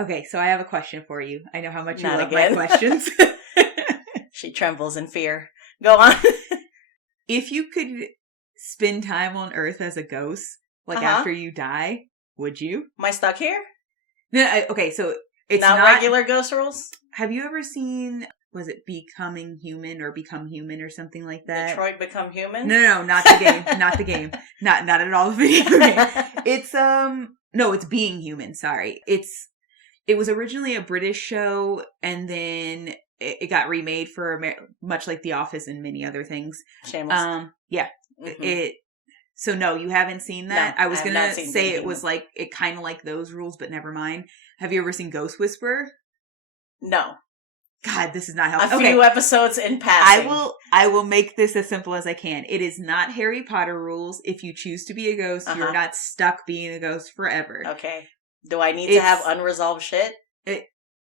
Okay, so I have a question for you. I know how much you Not love again. my questions. She trembles in fear. Go on. If you could spend time on Earth as a ghost, like after you die, would you? Am I stuck here? No, okay, so it's not regular ghost rules? Have you ever seen, was it Becoming Human or Become Human or something like that? Detroit Become Human? No, not the game. Not the game. Not at all the video game. It's, no, it's Being Human, sorry. It was originally a British show, and then it got remade for much like The Office and many other things. Shameless. Yeah. Mm-hmm. So no, you haven't seen that? No, I was gonna say it was like, it kind of like those rules, but never mind. Have you ever seen Ghost Whisperer? No. God, this is not helpful. A few episodes in passing. I will make this as simple as I can. It is not Harry Potter rules. If you choose to be a ghost, you're not stuck being a ghost forever. Okay. Do I need to have unresolved shit?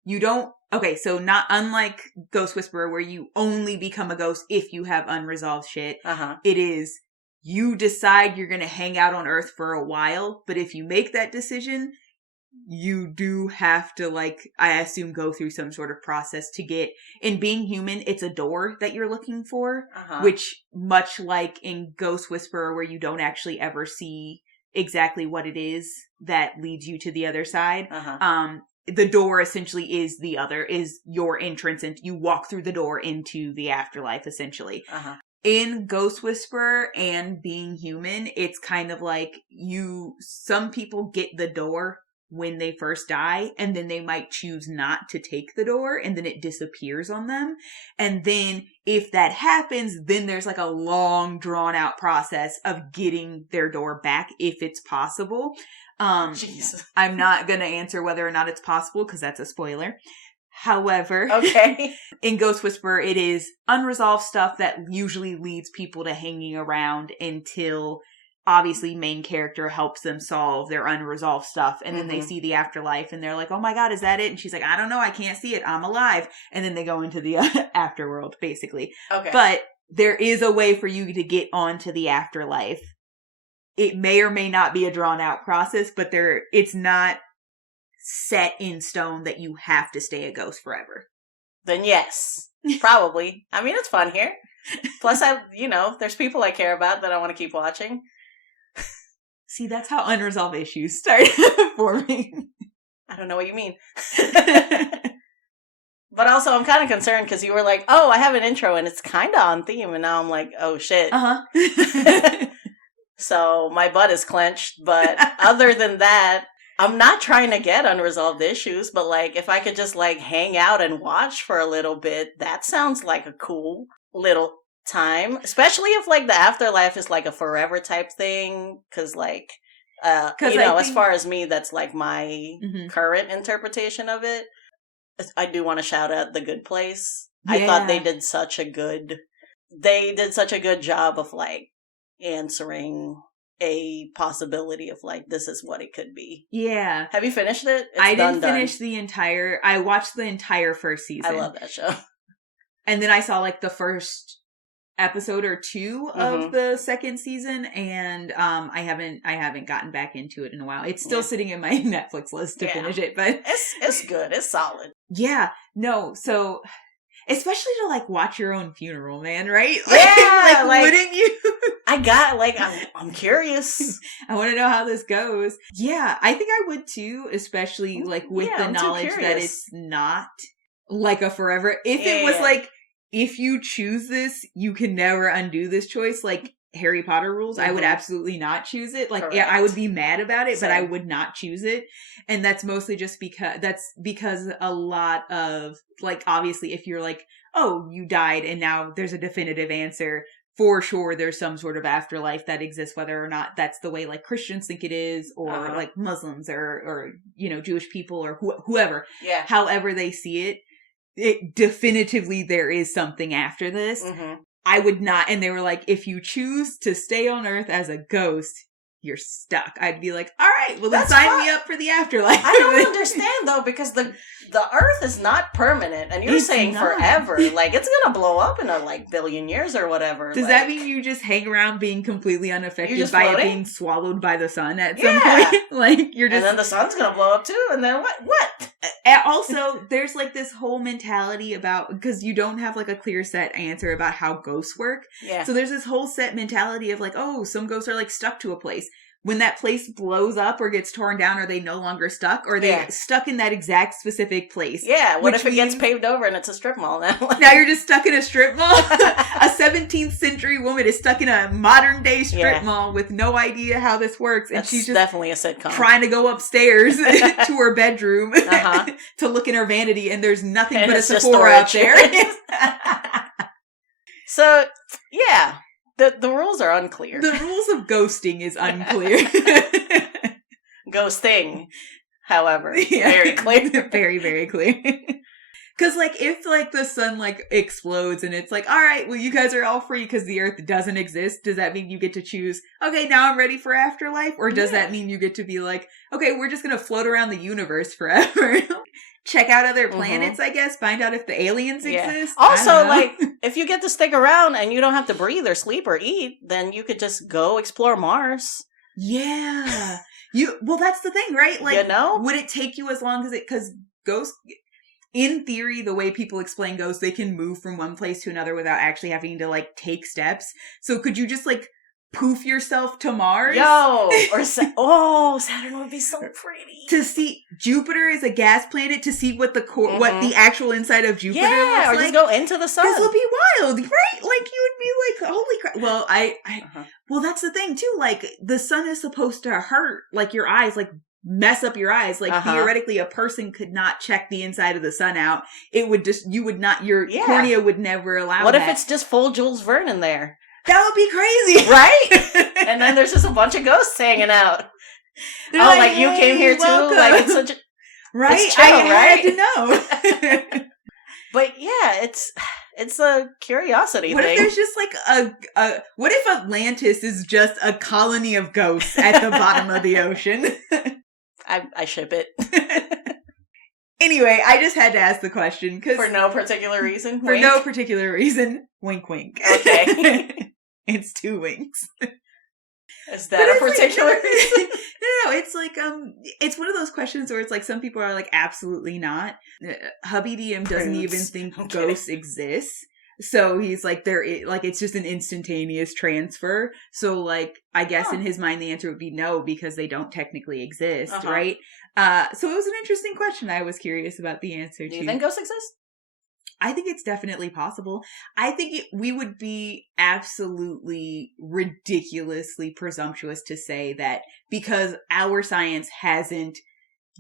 You don't. Okay, so not unlike Ghost Whisperer, where you only become a ghost if you have unresolved shit. It is, you decide you're going to hang out on Earth for a while, but if you make that decision, you do have to, like, I assume, go through some sort of process to get, in Being Human, it's a door that you're looking for, which, much like in Ghost Whisperer, where you don't actually ever see exactly what it is that leads you to the other side, the door essentially is your entrance, and you walk through the door into the afterlife, essentially. In Ghost Whisperer and Being Human, it's kind of like some people get the door when they first die, and then they might choose not to take the door, and then it disappears on them. And then if that happens, then there's like a long drawn out process of getting their door back if it's possible. I'm not going to answer whether or not it's possible because that's a spoiler. However, in Ghost Whisperer, it is unresolved stuff that usually leads people to hanging around until obviously main character helps them solve their unresolved stuff. And then they see the afterlife and they're like, oh my God, is that it? And she's like, I don't know. I can't see it. I'm alive. And then they go into the afterworld, basically. But there is a way for you to get onto the afterlife. It may or may not be a drawn out process, but it's not set in stone that you have to stay a ghost forever. Then yes, probably. I mean, it's fun here. Plus, there's people I care about that I want to keep watching. See, that's how unresolved issues start for me. I don't know what you mean. But also, I'm kind of concerned because you were like, oh, I have an intro and it's kind of on theme. And now I'm like, oh, shit. So my butt is clenched. But other than that, I'm not trying to get unresolved issues. But like, if I could just like hang out and watch for a little bit, that sounds like a cool little time. Especially if like the afterlife is like a forever type thing. Because like, as far as me, that's like my current interpretation of it. I do want to shout out The Good Place. Yeah. I thought they did such a good job of like answering a possibility of like, this is what it could be. Yeah. Have you finished it? I didn't finish I watched the entire first season. I love that show. And then I saw like the first episode or two of the second season, and I haven't gotten back into it in a while. It's still sitting in my Netflix list to finish it, but it's good. It's solid. Yeah. No, so especially to like watch your own funeral, man, right? Yeah, like wouldn't you? I'm curious. I want to know how this goes. Yeah, I think I would too, especially like with the knowledge that it's not like a forever. If it was like, if you choose this, you can never undo this choice, like Harry Potter rules, I would absolutely not choose it. Like, yeah, I would be mad about it, but I would not choose it. And that's mostly just because a lot of, like, obviously, if you're like, oh, you died and now there's a definitive answer, for sure there's some sort of afterlife that exists, whether or not that's the way, like, Christians think it is, or, like, Muslims, or Jewish people, or whoever. Yeah. However they see it. It definitively there is something after this. I would not, and they were like, if you choose to stay on Earth as a ghost, you're stuck. I'd be like, all right, well then sign me up for the afterlife. I don't understand though, because the Earth is not permanent, and you're saying forever. Like, it's gonna blow up in a like billion years or whatever. Does that mean you just hang around being completely unaffected by it being swallowed by the sun at some point? Like, you're just, and then the sun's gonna blow up too, and then what? And also, there's like this whole mentality about, because you don't have like a clear set answer about how ghosts work. Yeah. So there's this whole set mentality of like, oh, some ghosts are like stuck to a place. When that place blows up or gets torn down, are they no longer stuck? Or are they stuck in that exact specific place? Yeah, what if it gets paved over and it's a strip mall now? Now you're just stuck in a strip mall? A 17th century woman is stuck in a modern day strip mall with no idea how this works. And That's she's just definitely a sitcom. Trying to go upstairs to her bedroom to look in her vanity, and there's nothing but a Sephora up there. So, yeah. The rules are unclear. The rules of ghosting is unclear. Ghosting, however, very clear. Very, very clear. Because, like, if, like, the sun, like, explodes and it's like, all right, well, you guys are all free because the earth doesn't exist, does that mean you get to choose, okay, now I'm ready for afterlife? Or does that mean you get to be like, okay, we're just going to float around the universe forever? Check out other planets, I guess. Find out if the aliens exist. Also, like, if you get to stick around and you don't have to breathe or sleep or eat, then you could just go explore Mars. Yeah. Well, that's the thing, right? Like, you know? Would it take you as long as because ghosts, in theory, the way people explain ghosts, they can move from one place to another without actually having to, like, take steps. So could you just, like, poof yourself to Mars? Yo! Or Saturn would be so pretty. To see, Jupiter is a gas planet, to see what the core, what the actual inside of Jupiter looks like. Or just go into the sun. This will be wild, right? Like, you would be like, holy crap. Well, well, that's the thing too. Like, the sun is supposed to hurt, like, your eyes, like, mess up your eyes. Like, theoretically, a person could not check the inside of the sun out. It would just, your cornea would never allow that. What if it's just full Jules Verne there? That would be crazy. Right? And then there's just a bunch of ghosts hanging out. They're like, hey, you came here welcome. too? Like, it's such a... Right? It's chill, I had to know. But yeah, it's a curiosity thing. What if there's just like what if Atlantis is just a colony of ghosts at the bottom of the ocean? I ship it. Anyway, I just had to ask the question. For no particular reason? For no particular reason. Wink, wink. Okay. It's 2 winks. Is that a particular reason? No, it's like, it's one of those questions where it's like, some people are like, absolutely not. Hubby DM doesn't even think ghosts exist. So he's like, it's just an instantaneous transfer. So, like, I guess in his mind, the answer would be no, because they don't technically exist, right? So it was an interesting question. I was curious about the answer to. Do you think ghosts exist? I think it's definitely possible. I think we would be absolutely ridiculously presumptuous to say that because our science hasn't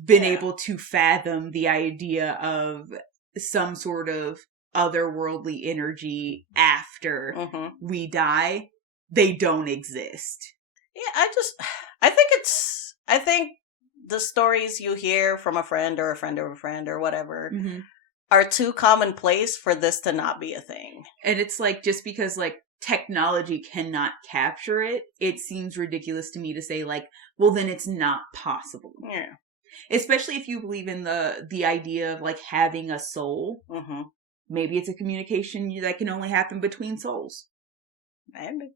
been able to fathom the idea of some sort of otherworldly energy after we die, they don't exist. Yeah, I think the stories you hear from a friend or a friend of a friend or whatever are too commonplace for this to not be a thing. And it's like, just because like technology cannot capture it, it seems ridiculous to me to say like, well, then it's not possible. Yeah. Especially if you believe in the idea of like having a soul. Maybe it's a communication that can only happen between souls. Maybe.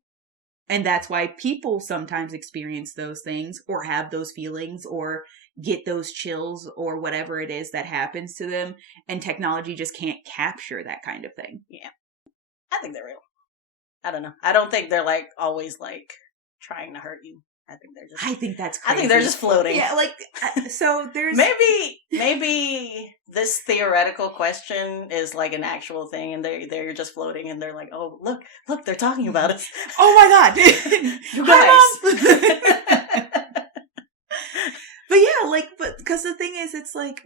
And that's why people sometimes experience those things or have those feelings or get those chills or whatever it is that happens to them. And technology just can't capture that kind of thing. Yeah. I think they're real. I don't know. I don't think they're like always like trying to hurt you. I think that's crazy. I think they're just floating. Yeah, like, so there's... Maybe this theoretical question is like an actual thing and they're just floating and they're like, oh, look, they're talking about us. Oh my God. You guys. But yeah, because the thing is, it's like,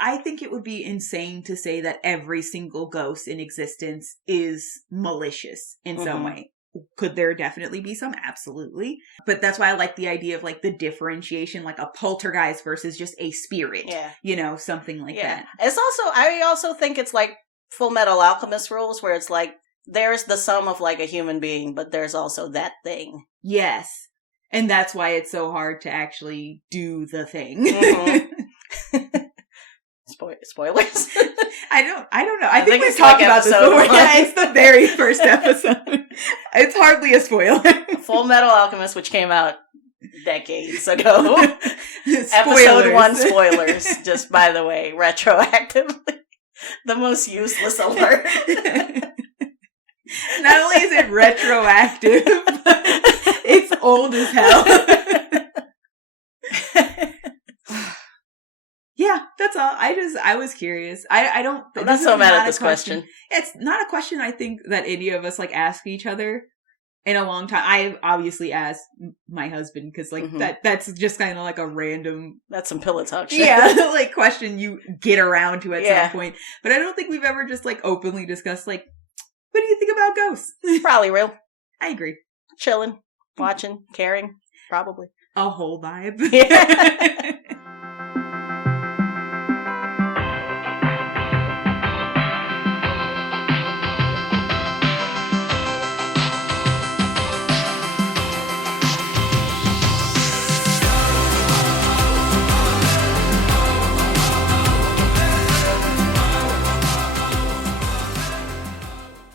I think it would be insane to say that every single ghost in existence is malicious in some way. Could there definitely be some? Absolutely. But that's why I like the idea of like the differentiation, like a poltergeist versus just a spirit. Yeah. You know, something like that. It's also, I also think it's like Full Metal Alchemist rules where it's like, there's the sum of like a human being, but there's also that thing. Yes. And that's why it's so hard to actually do the thing. Spoilers? I don't know. I think we've talked about this before. Yeah, it's the very first episode. It's hardly a spoiler. Full Metal Alchemist, which came out decades ago. Episode 1 spoilers, just by the way, retroactively. The most useless alert. Not only is it retroactive, it's old as hell. Yeah, that's all. I was curious. I'm not so mad at this question. It's not a question I think that any of us like ask each other in a long time. I obviously asked my husband because like that's just kind of like a random. That's some pillow talk shit. Yeah, like question you get around to at some point. But I don't think we've ever just like openly discussed like, what do you think about ghosts? Probably real. I agree. Chilling, watching, caring, probably. A whole vibe. Yeah.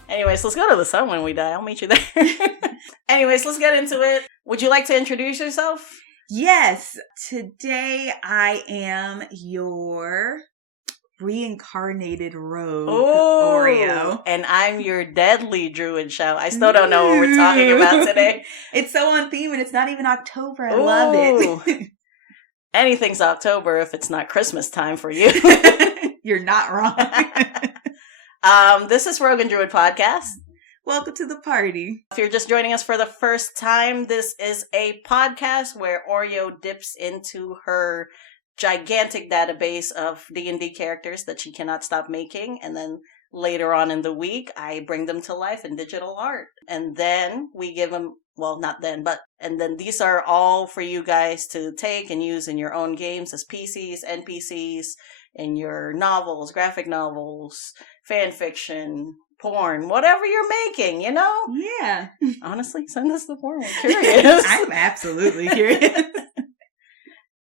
Anyways, let's go to the sun when we die. I'll meet you there. Anyways, let's get into it. Would you like to introduce yourself? Yes. Today I am your reincarnated rogue, Oreo. And I'm your deadly druid shout. I still don't know what we're talking about today. It's so on theme and it's not even October. I love it. Anything's October if it's not Christmas time for you. You're not wrong. This is Rogue and Druid Podcast. Welcome to the party. If you're just joining us for the first time, this is a podcast where Oreo dips into her gigantic database of D&D characters that she cannot stop making, and then later on in the week, I bring them to life in digital art. And then we give them, well, not then, but, and then these are all for you guys to take and use in your own games as PCs, NPCs, in your novels, graphic novels, fan fiction, porn, whatever you're making, you know? Yeah. Honestly, send us the porn. We're curious. I'm absolutely curious.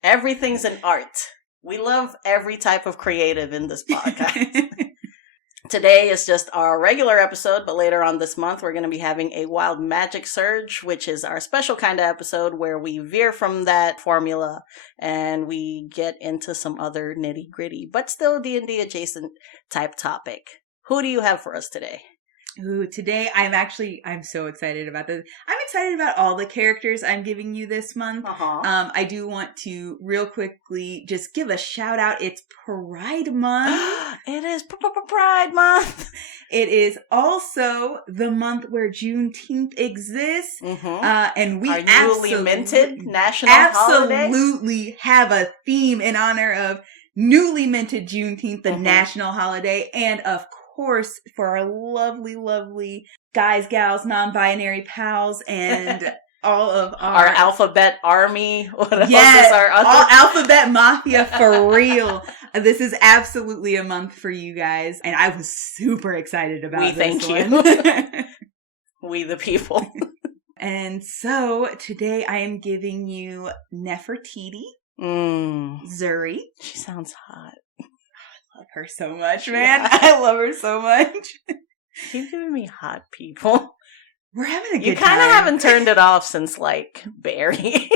Everything's an art. We love every type of creative in this podcast. Today is just our regular episode, but later on this month, we're going to be having a Wild Magic Surge, which is our special kind of episode where we veer from that formula and we get into some other nitty gritty, but still D&D adjacent type topic. Who do you have for us today? Ooh, today I'm so excited about this. I'm excited about all the characters I'm giving you this month. I do want to real quickly just give a shout out. It's Pride Month. It is Pride Month. It is also the month where Juneteenth exists. And we our newly minted national holiday. Absolutely have a theme in honor of newly minted Juneteenth, the national holiday, and of course, for our lovely, lovely guys, gals, non-binary pals, and all of our alphabet army. What else is our other? All alphabet mafia for real. This is absolutely a month for you guys, and I was super excited about this thank one. You. We the people. And so today I am giving you Nefertiti Zuri. She sounds hot. I love her so much, man. Yeah. I love her so much. Keep giving me hot people. We're having a good time. You kind of haven't turned it off since, like, Barry.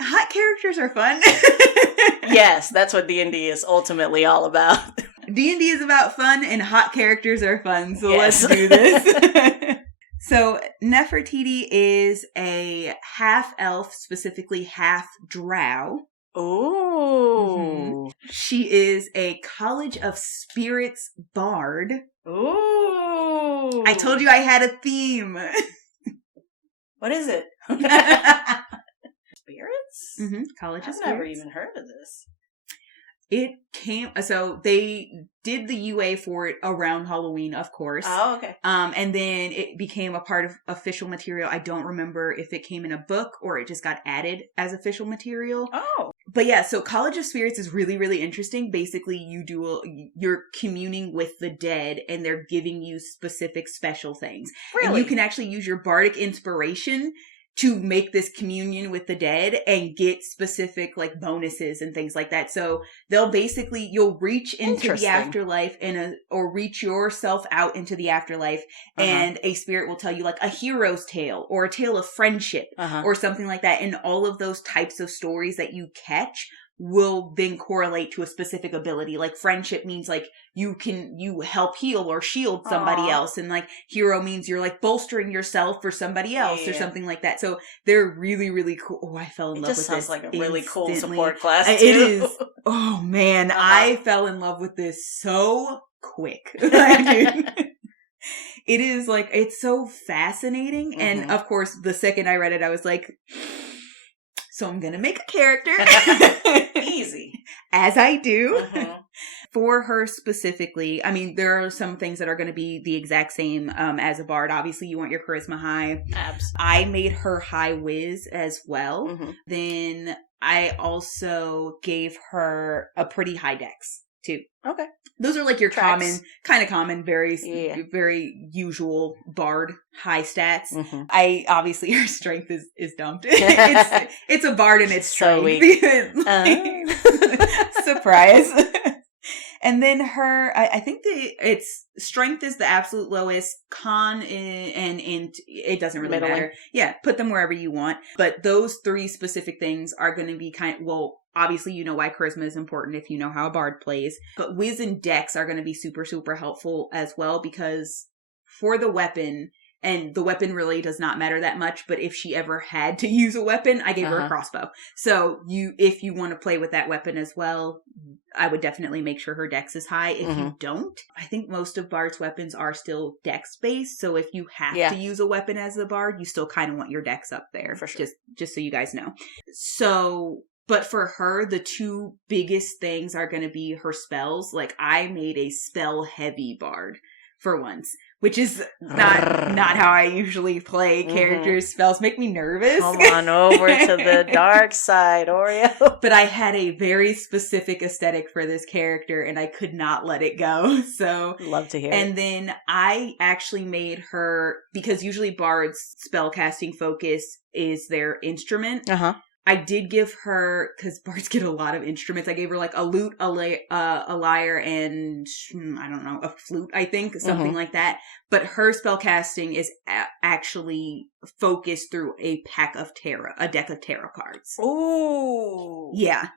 Hot characters are fun. Yes, that's what D&D is ultimately all about. D&D is about fun, and hot characters are fun, so let's do this. So, Nefertiti is a half-elf, specifically half-drow. Ooh. She is a College of Spirits bard. Ooh. I told you I had a theme. What is it? Spirits? College of Spirits. I've never even heard of this. It came, so they did the UA for it around Halloween, of course. Oh, okay. And then it became a part of official material. I don't remember if it came in a book or it just got added as official material. Oh. But yeah, so College of Spirits is really, really interesting. Basically, you're communing with the dead and they're giving you specific special things. Really? And you can actually use your bardic inspiration to make this communion with the dead and get specific like bonuses and things like that. So you'll reach into the afterlife or reach yourself out into the afterlife and a spirit will tell you like a hero's tale or a tale of friendship or something like that. And all of those types of stories that you catch will then correlate to a specific ability. Like friendship means like you help heal or shield somebody else. And like hero means you're like bolstering yourself for somebody else or something like that. So they're really, really cool. Oh, I fell in love with this. It just sounds like a really cool support class too. It is. Oh man, I fell in love with this so quick. It is like, it's so fascinating. And of course, the second I read it, I was like, so I'm going to make a character. Easy. As I do. For her specifically, I mean, there are some things that are going to be the exact same as a bard. Obviously, you want your charisma high. Abs. I made her high whiz as well. Then I also gave her a pretty high dex, too. Okay. Those are like your common, very usual bard high stats. I obviously her strength is dumped. It's a bard and it's so weak. Surprise. And then her, I think it's strength is the absolute lowest. Con and it doesn't really matter. Yeah, put them wherever you want. But those three specific things are going to be obviously you know why charisma is important if you know how a bard plays. But whiz and dex are going to be super, super helpful as well because for the weapon, and the weapon really does not matter that much, but if she ever had to use a weapon, I gave her a crossbow. So if you want to play with that weapon as well, I would definitely make sure her dex is high. If you don't, I think most of Bard's weapons are still dex based. So if you have to use a weapon as a Bard, you still kind of want your dex up there. For sure. Just so you guys know. So, but for her, the two biggest things are going to be her spells. Like I made a spell heavy Bard for once. Which is not how I usually play characters. Spells make me nervous. Come on over to the dark side, Oreo. But I had a very specific aesthetic for this character, and I could not let it go. So love to hear. And then I actually made her, because usually bards' spellcasting focus is their instrument. I did give her, because bards get a lot of instruments, I gave her like a lute, a lyre, and I don't know, a flute, I think, something like that. But her spellcasting is actually focused through a deck of tarot cards. Ooh. Yeah.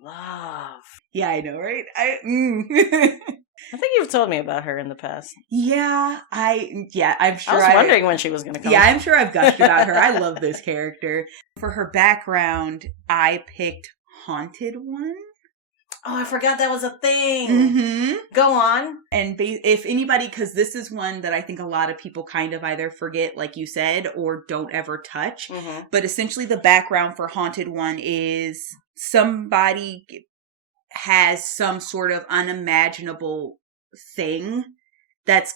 Love. Yeah, I know, right? I think you've told me about her in the past. Yeah, I'm sure. I was wondering when she was going to come. Yeah, I'm sure I've gushed about her. I love this character. For her background, I picked Haunted One. Oh, I forgot that was a thing. Go on. And if anybody, because this is one that I think a lot of people kind of either forget, like you said, or don't ever touch. But essentially the background for Haunted One is somebody has some sort of unimaginable thing that's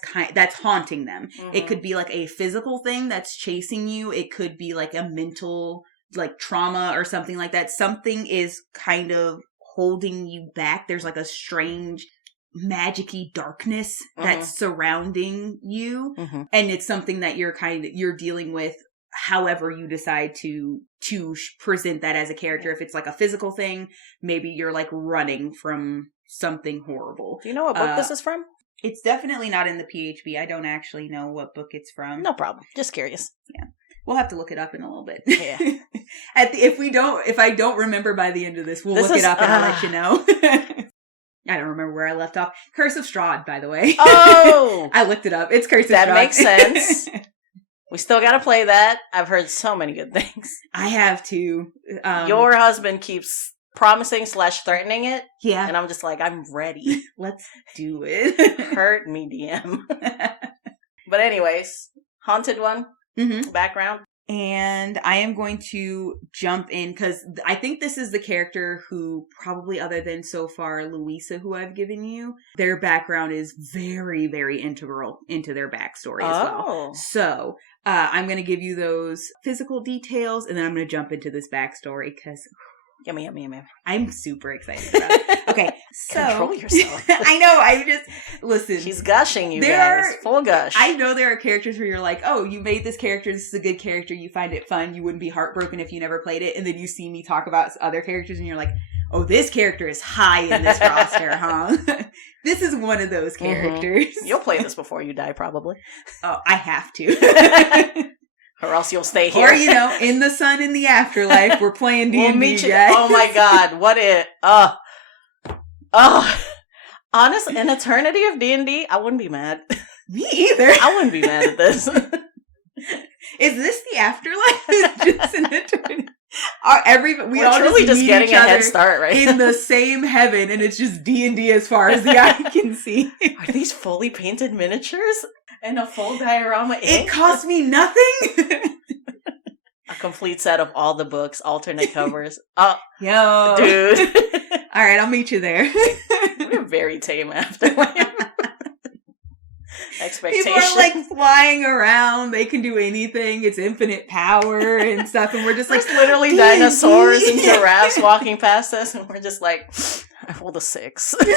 haunting them. It could be like a physical thing that's chasing you. It could be like a mental like trauma or something like that. Something is kind of holding you back. There's like a strange magic-y darkness that's surrounding you. And it's something that you're dealing with however you decide to present that as a character. If it's like a physical thing, maybe you're like running from something horrible. Do you know what book this is from? It's definitely not in the PHB. I don't actually know what book it's from. No problem. Just curious. Yeah. We'll have to look it up in a little bit. Yeah. If I don't remember by the end of this, we'll look it up and I'll let you know. I don't remember where I left off. Curse of Strahd, by the way. Oh! I looked it up. It's Curse of Strahd. That makes sense. We still gotta play that. I've heard so many good things. I have too. Your husband keeps promising / threatening it. Yeah. And I'm just like, I'm ready. Let's do it. Hurt me, DM. But anyways, Haunted One. Background. And I am going to jump in because I think this is the character who probably, other than so far Louisa, who I've given you, their background is very, very integral into their backstory as well. So I'm going to give you those physical details and then I'm going to jump into this backstory because yummy, yummy, yummy. I'm super excited about it. Okay, so control yourself. I know. I just listen. She's gushing, you guys. Full gush. I know there are characters where you're like, oh, you made this character. This is a good character. You find it fun. You wouldn't be heartbroken if you never played it. And then you see me talk about other characters, and you're like, oh, this character is high in this roster, huh? This is one of those characters. You'll play this before you die, probably. Oh, I have to. Or else you'll stay here. Or, in the sun in the afterlife, we're playing D&D, we'll meet you. guys. Oh my God, what it? Honestly, an eternity of D&D, I wouldn't be mad. Me either. I wouldn't be mad at this. Is this the afterlife? Just an eternity. We're all truly just getting a head start, right? In the same heaven, and it's just D&D as far as the eye can see. Are these fully painted miniatures and a full diorama ink? It cost me nothing. A complete set of all the books, alternate covers. Yo, dude. All right, I'll meet you there. We're very tame afterlife. Expectations. People are like flying around. They can do anything. It's infinite power and stuff. And we're just like, there's literally dinosaurs and giraffes walking past us, and we're just like, I rolled a 6. Like,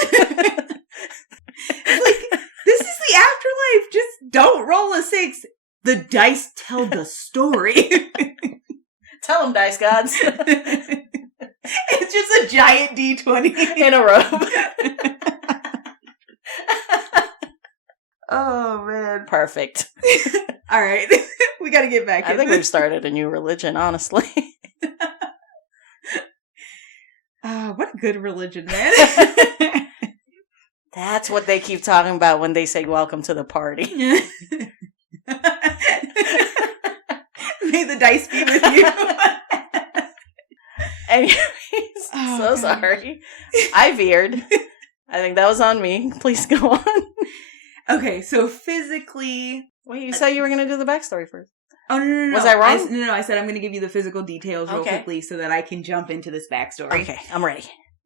this is the afterlife. Just don't roll a 6. The dice tell the story. Tell them, dice gods. It's just a giant D20 in a robe. Oh, man. Perfect. All right. We got to get back I think we've started a new religion, honestly. What a good religion, man. That's what they keep talking about when they say welcome to the party. May the dice be with you. Anyways, sorry. I veered. I think that was on me. Please go on. Okay, so physically... Wait, you said you were going to do the backstory first. Oh, no. Was I wrong? No, I said I'm going to give you the physical details real quickly so that I can jump into this backstory. Okay, I'm ready.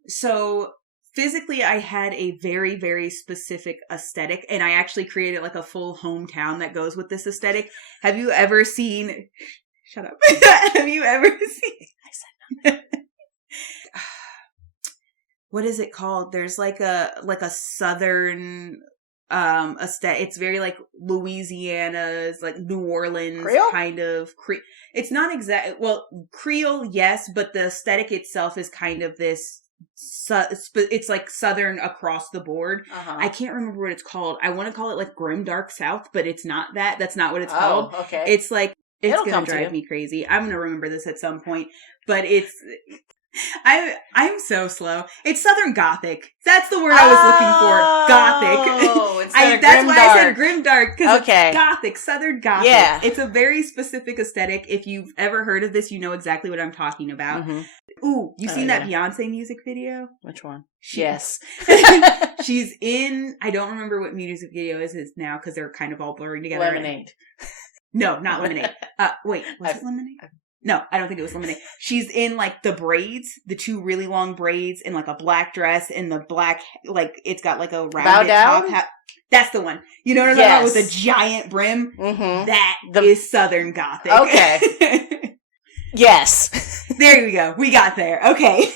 So, physically, I had a very, very specific aesthetic, and I actually created like a full hometown that goes with this aesthetic. Have you ever seen... Shut up. Have you ever seen... I said no. What is it called? There's like a southern... aesthetic. It's very like Louisiana's, like New Orleans Creole? kind of. It's not exact. Well, Creole, yes, but the aesthetic itself is kind of this. It's like Southern across the board. Uh-huh. I can't remember what it's called. I want to call it like Grim Dark South, but it's not that. That's not what it's called. Okay. It's like It'll gonna drive me crazy. I'm gonna remember this at some point, but it's. I'm so slow. It's Southern Gothic. That's the word I was looking for. Gothic. That's why I said grimdark, because it's Gothic, Southern Gothic. Yeah. It's a very specific aesthetic. If you've ever heard of this, you know exactly what I'm talking about. Mm-hmm. Ooh, you seen that Beyonce music video? Which one? Yes. She's in, I don't remember what music video is now, because they're kind of all blurring together. Lemonade. No, not Lemonade. Wait, was it Lemonade? No, I don't think it was Lemonade. She's in, like, the braids, the 2 really long braids, in, like, a black dress, and the black, like, it's got, like, a rounded top hat. That's the one. You know what I'm talking about? With a giant brim? Mm-hmm. That is Southern Gothic. Okay. Yes. There we go. We got there. Okay.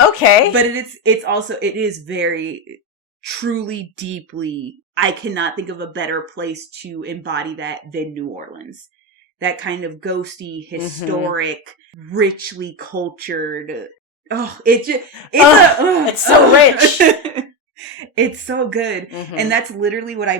Okay. But it is very, truly, deeply, I cannot think of a better place to embody that than New Orleans. That kind of ghosty, historic, richly cultured. Oh, it's so rich. It's so good. Mm-hmm. And that's literally what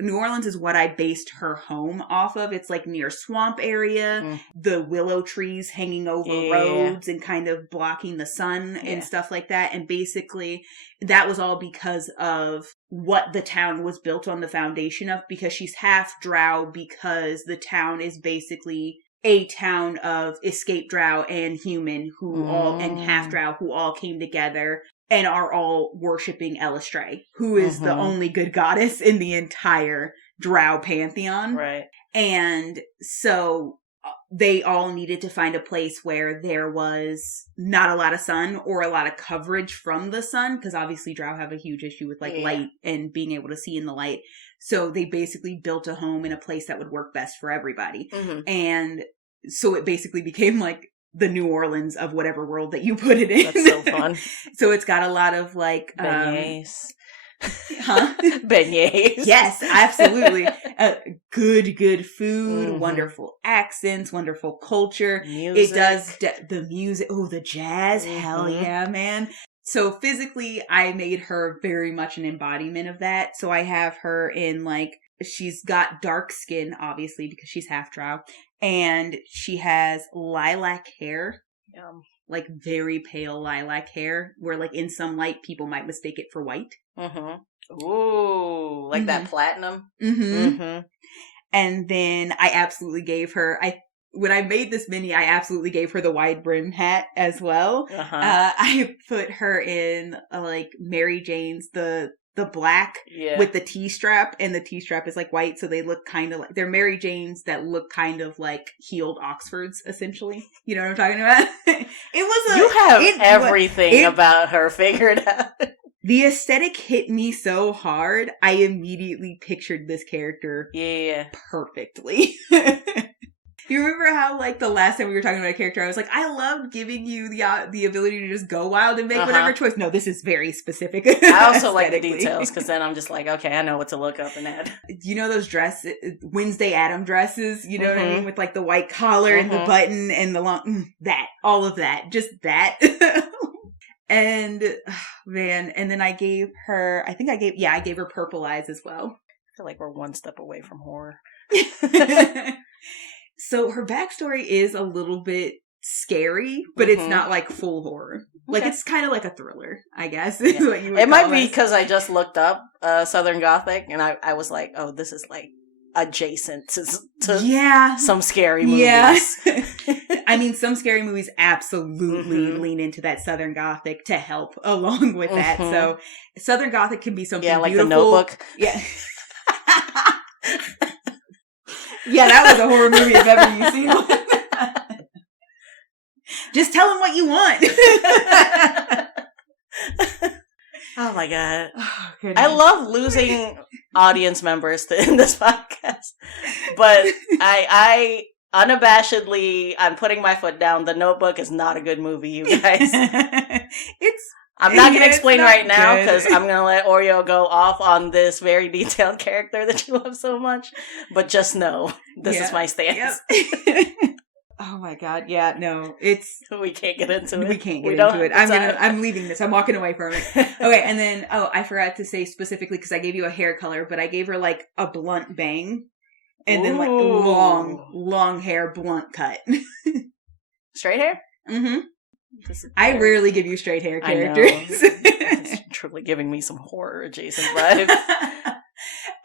New Orleans is what I based her home off of. It's like near swamp area, the willow trees hanging over roads and kind of blocking the sun and stuff like that. And basically that was all because of what the town was built on the foundation of, because she's half Drow, because the town is basically a town of escaped Drow and human and half Drow who all came together and are all worshipping Elistray, who is the only good goddess in the entire Drow pantheon. Right. And so they all needed to find a place where there was not a lot of sun or a lot of coverage from the sun, because obviously Drow have a huge issue with light and being able to see in the light. So they basically built a home in a place that would work best for everybody. Mm-hmm. And so it basically became like the New Orleans of whatever world that you put it in. That's so fun. So it's got a lot of like beignets. Huh? Beignets. Yes, absolutely. Good food, wonderful accents, wonderful culture. Music. It does the music. Oh, the jazz. Hell yeah, man. So physically, I made her very much an embodiment of that. So I have her in like she's got dark skin, obviously, because she's half Drow. And she has lilac hair. Like very pale lilac hair, where like in some light people might mistake it for white. Ooh, like that platinum. And then I absolutely gave her, when I made this mini, I absolutely gave her the wide brim hat as well. I put her in like Mary Jane's, the black with the T-strap, and the T-strap is like white, so they look kind of like, they're Mary Janes that look kind of like heeled Oxfords, essentially. You know what I'm talking about? You have everything about her figured out. The aesthetic hit me so hard, I immediately pictured this character perfectly. You remember how, like, the last time we were talking about a character, I was like, I love giving you the ability to just go wild and make whatever choice. No, this is very specific. I also like the details, because then I'm just like, okay, I know what to look up and add. You know those Wednesday Adam dresses? You know what I mean? With, like, the white collar and the button and the long... all of that. Just that. And, man, and then I gave her... I gave her purple eyes as well. I feel like we're one step away from horror. So her backstory is a little bit scary, but it's not like full horror. Like it's kind of like a thriller, I guess. Is what you would it might call be because I just looked up Southern Gothic, and I was like, oh, this is like adjacent to some scary movies. Yeah. I mean, some scary movies absolutely lean into that Southern Gothic to help along with that. So Southern Gothic can be something like beautiful. The Notebook. Yeah. Yeah, that was a horror movie if ever you've seen one. Just tell them what you want. Oh my god. Oh, I love losing audience members in this podcast. But I unabashedly, I'm putting my foot down. The Notebook is not a good movie, you guys. I'm not going to explain right now because I'm going to let Oreo go off on this very detailed character that you love so much. But just know, this is my stance. Yep. Oh my god, yeah, no, we can't get into it. We can't get into it. I'm leaving this. I'm walking away from it. Okay, and then, I forgot to say specifically because I gave you a hair color, but I gave her like a blunt bang. And then like long hair, blunt cut. Straight hair? Mm-hmm. I rarely give you straight hair characters. It's truly giving me some horror adjacent vibes.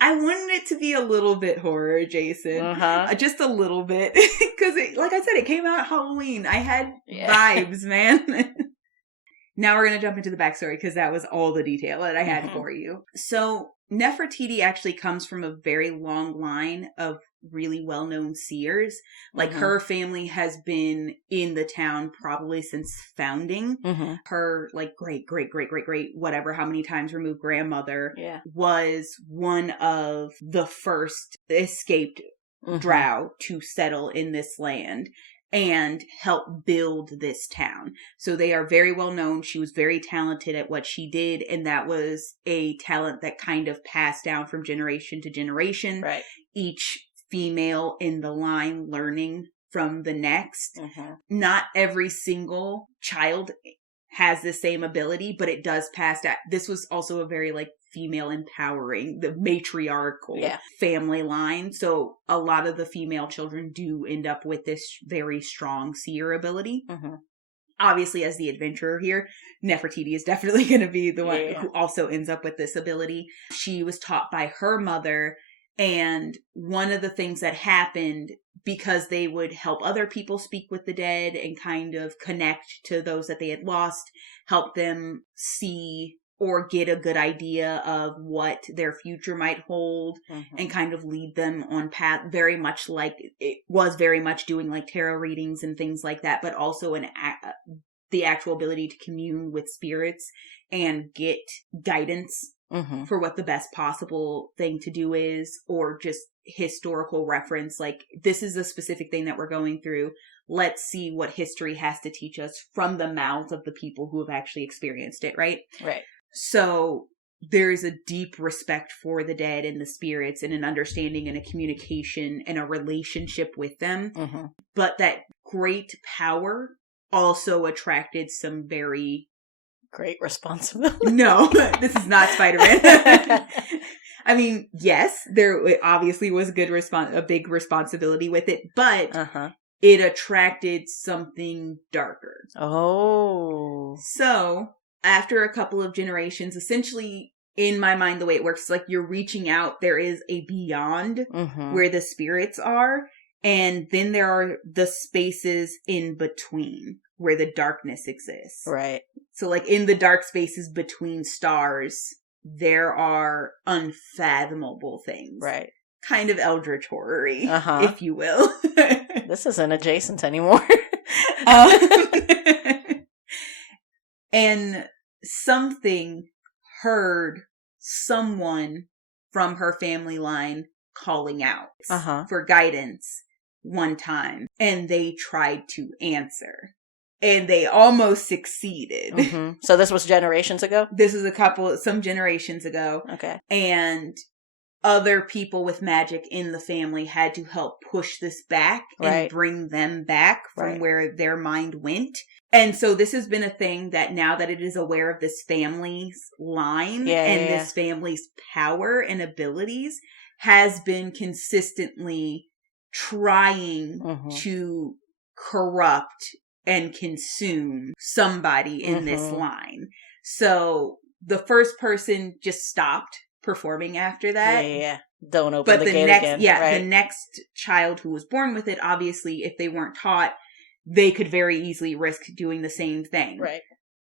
I wanted it to be a little bit horror adjacent. Just a little bit. Because, like I said, it came out Halloween. I had vibes, man. Now we're going to jump into the backstory because that was all the detail that I had for you. So, Nefertiti actually comes from a very long line of really well-known seers. Like her family has been in the town probably since founding. Her like great whatever how many times removed grandmother was one of the first escaped Drow to settle in this land and help build this town. So they are very well known. She was very talented at what she did, and that was a talent that kind of passed down from generation to generation. Right. Each female in the line learning from the next. Not every single child has the same ability, but it does pass down. This was also a very like female empowering, the matriarchal family line. So a lot of the female children do end up with this very strong seer ability. Obviously, as the adventurer here, Nefertiti is definitely going to be the one who also ends up with this ability. She was taught by her mother. And one of the things that happened, because they would help other people speak with the dead and kind of connect to those that they had lost, help them see or get a good idea of what their future might hold and kind of lead them on path, very much like it was very much doing like tarot readings and things like that, but also the actual ability to commune with spirits and get guidance for what the best possible thing to do is, or just historical reference. Like, this is a specific thing that we're going through. Let's see what history has to teach us from the mouths of the people who have actually experienced it, right? Right. So there's a deep respect for the dead and the spirits and an understanding and a communication and a relationship with them. But that great power also attracted some very... great responsibility. No, this is not Spider-Man. I mean, yes, there obviously was a big responsibility with it, but it attracted something darker. Oh. So, after a couple of generations, essentially, in my mind, the way it works is like you're reaching out. There is a beyond where the spirits are. And then there are the spaces in between where the darkness exists. Right. So like in the dark spaces between stars, there are unfathomable things. Right. Kind of eldritch horror-y, if you will. This isn't adjacent anymore. And something heard someone from her family line calling out for guidance one time, and they tried to answer, and they almost succeeded. So this was generations ago? This is some generations ago. Okay. And other people with magic in the family had to help push this back and bring them back from where their mind went. And so this has been a thing that now that it is aware of this family's line this family's power and abilities, has been consistently trying to corrupt and consume somebody in this line. So the first person just stopped performing after that. Yeah. Don't open the gate again. Yeah, the next child who was born with it, obviously, if they weren't taught, they could very easily risk doing the same thing. Right.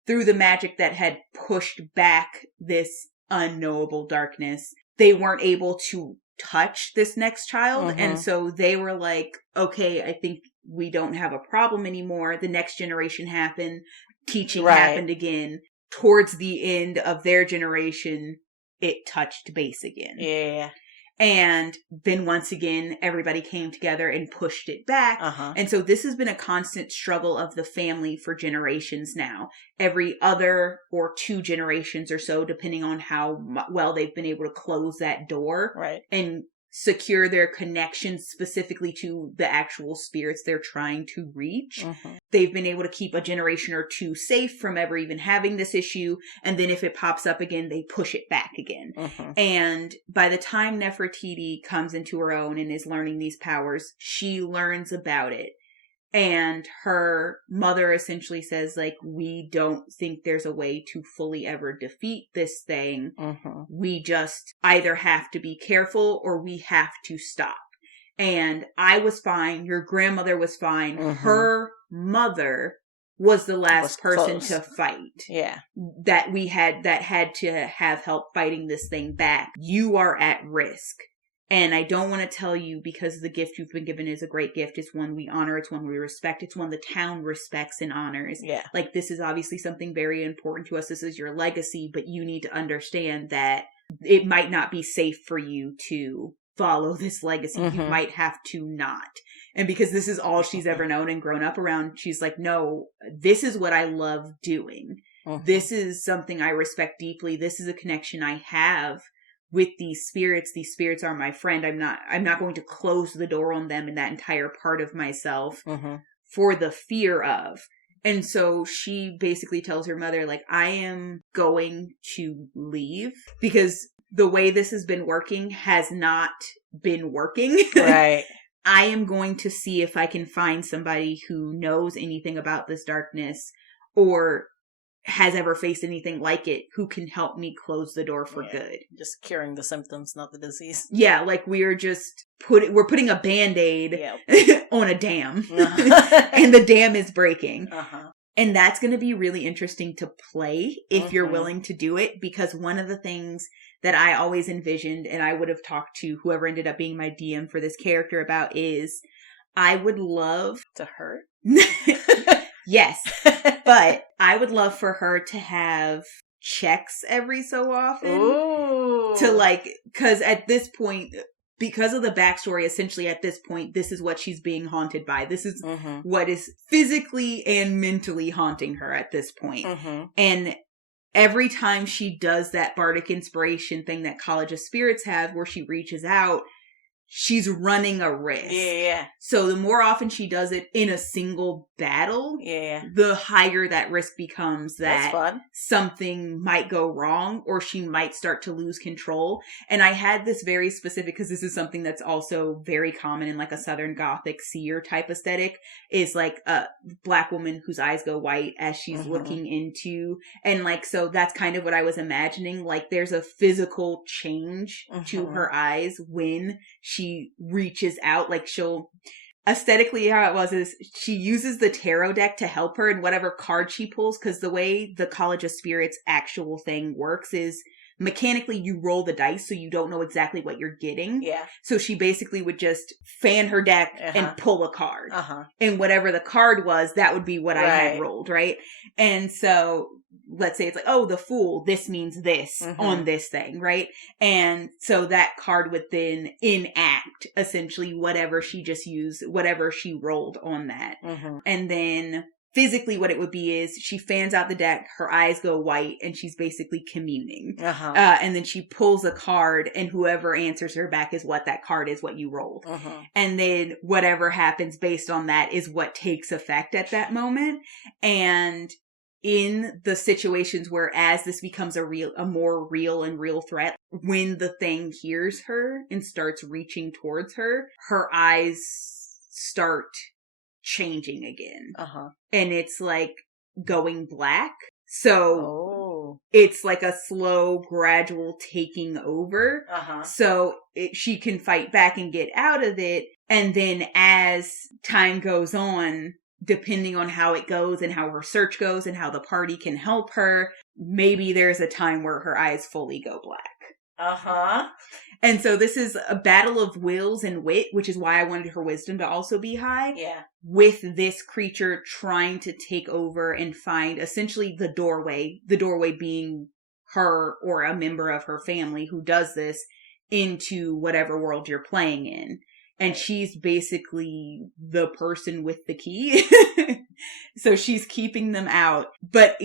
Through the magic that had pushed back this unknowable darkness, they weren't able to touch this next child. And so they were like, okay, I think we don't have a problem anymore. The next generation happened. Teaching happened again. Towards the end of their generation, it touched base again. Yeah. And then once again, everybody came together and pushed it back. And so this has been a constant struggle of the family for generations now. Every other or 2 generations or so, depending on how well they've been able to close that door and secure their connection specifically to the actual spirits they're trying to reach. They've been able to keep a generation or 2 safe from ever even having this issue. And then if it pops up again, they push it back again. And by the time Nefertiti comes into her own and is learning these powers, she learns about it. And her mother essentially says, like, we don't think there's a way to fully ever defeat this thing. We just either have to be careful or we have to stop. And I was fine. Your grandmother was fine. Her mother was the last person to fight. Yeah. That had to have help fighting this thing back. You are at risk. And I don't want to tell you, because the gift you've been given is a great gift. It's one we honor. It's one we respect. It's one the town respects and honors. Yeah. Like, this is obviously something very important to us. This is your legacy, but you need to understand that it might not be safe for you to follow this legacy. You might have to not. And because this is all she's ever known and grown up around, she's like, no, this is what I love doing. This is something I respect deeply. This is a connection I have with these spirits. These spirits are my friend. I'm not going to close the door on them and that entire part of myself for the fear of. And so she basically tells her mother, like, I am going to leave because the way this has been working has not been working. Right. I am going to see if I can find somebody who knows anything about this darkness or has ever faced anything like it who can help me close the door for good. Just curing the symptoms, not the disease. Yeah, like we're just we're putting a Band-Aid on a dam. And the dam is breaking. And that's going to be really interesting to play if you're willing to do it, because one of the things that I always envisioned, and I would have talked to whoever ended up being my DM for this character about, is I would love to hurt. Yes, but I would love for her to have checks every so often. Ooh. To like, because at this point, because of the backstory, essentially at this point, this is what she's being haunted by. This is what is physically and mentally haunting her at this point. And every time she does that bardic inspiration thing that College of Spirits have, where she reaches out, she's running a risk. Yeah. So the more often she does it in a single battle, Yeah. the higher that risk becomes that That's fun. something might go wrong or she might start to lose control. And I had this very specific, because this is something that's also very common in like a Southern Gothic seer type aesthetic, is like a Black woman whose eyes go white as she's looking into, and like, so that's kind of what I was imagining. Like there's a physical change to her eyes when she reaches out. Like she'll, aesthetically how it was is she uses the tarot deck to help her in whatever card she pulls, because the way the College of Spirits actual thing works is mechanically you roll the dice, so you don't know exactly what you're getting. Yeah. So she basically would just fan her deck and pull a card. And whatever the card was, that would be what I had rolled, right? And so let's say it's like, oh, the Fool, this means this on this thing, right? And so that card would then enact essentially whatever she just used, whatever she rolled on that. And then physically what it would be is she fans out the deck, her eyes go white, and she's basically communing. And then she pulls a card, and whoever answers her back is what that card is, what you rolled. And then whatever happens based on that is what takes effect at that moment. And in the situations where as this becomes a more real and real threat, when the thing hears her and starts reaching towards her, her eyes start changing again. And it's like going black. So it's like a slow, gradual taking over. So she can fight back and get out of it. And then as time goes on, depending on how it goes and how her search goes and how the party can help her, maybe there's a time where her eyes fully go black. And so this is a battle of wills and wit, which is why I wanted her wisdom to also be high. With this creature trying to take over and find essentially the doorway being her or a member of her family who does this into whatever world you're playing in. And she's basically the person with the key. So she's keeping them out. But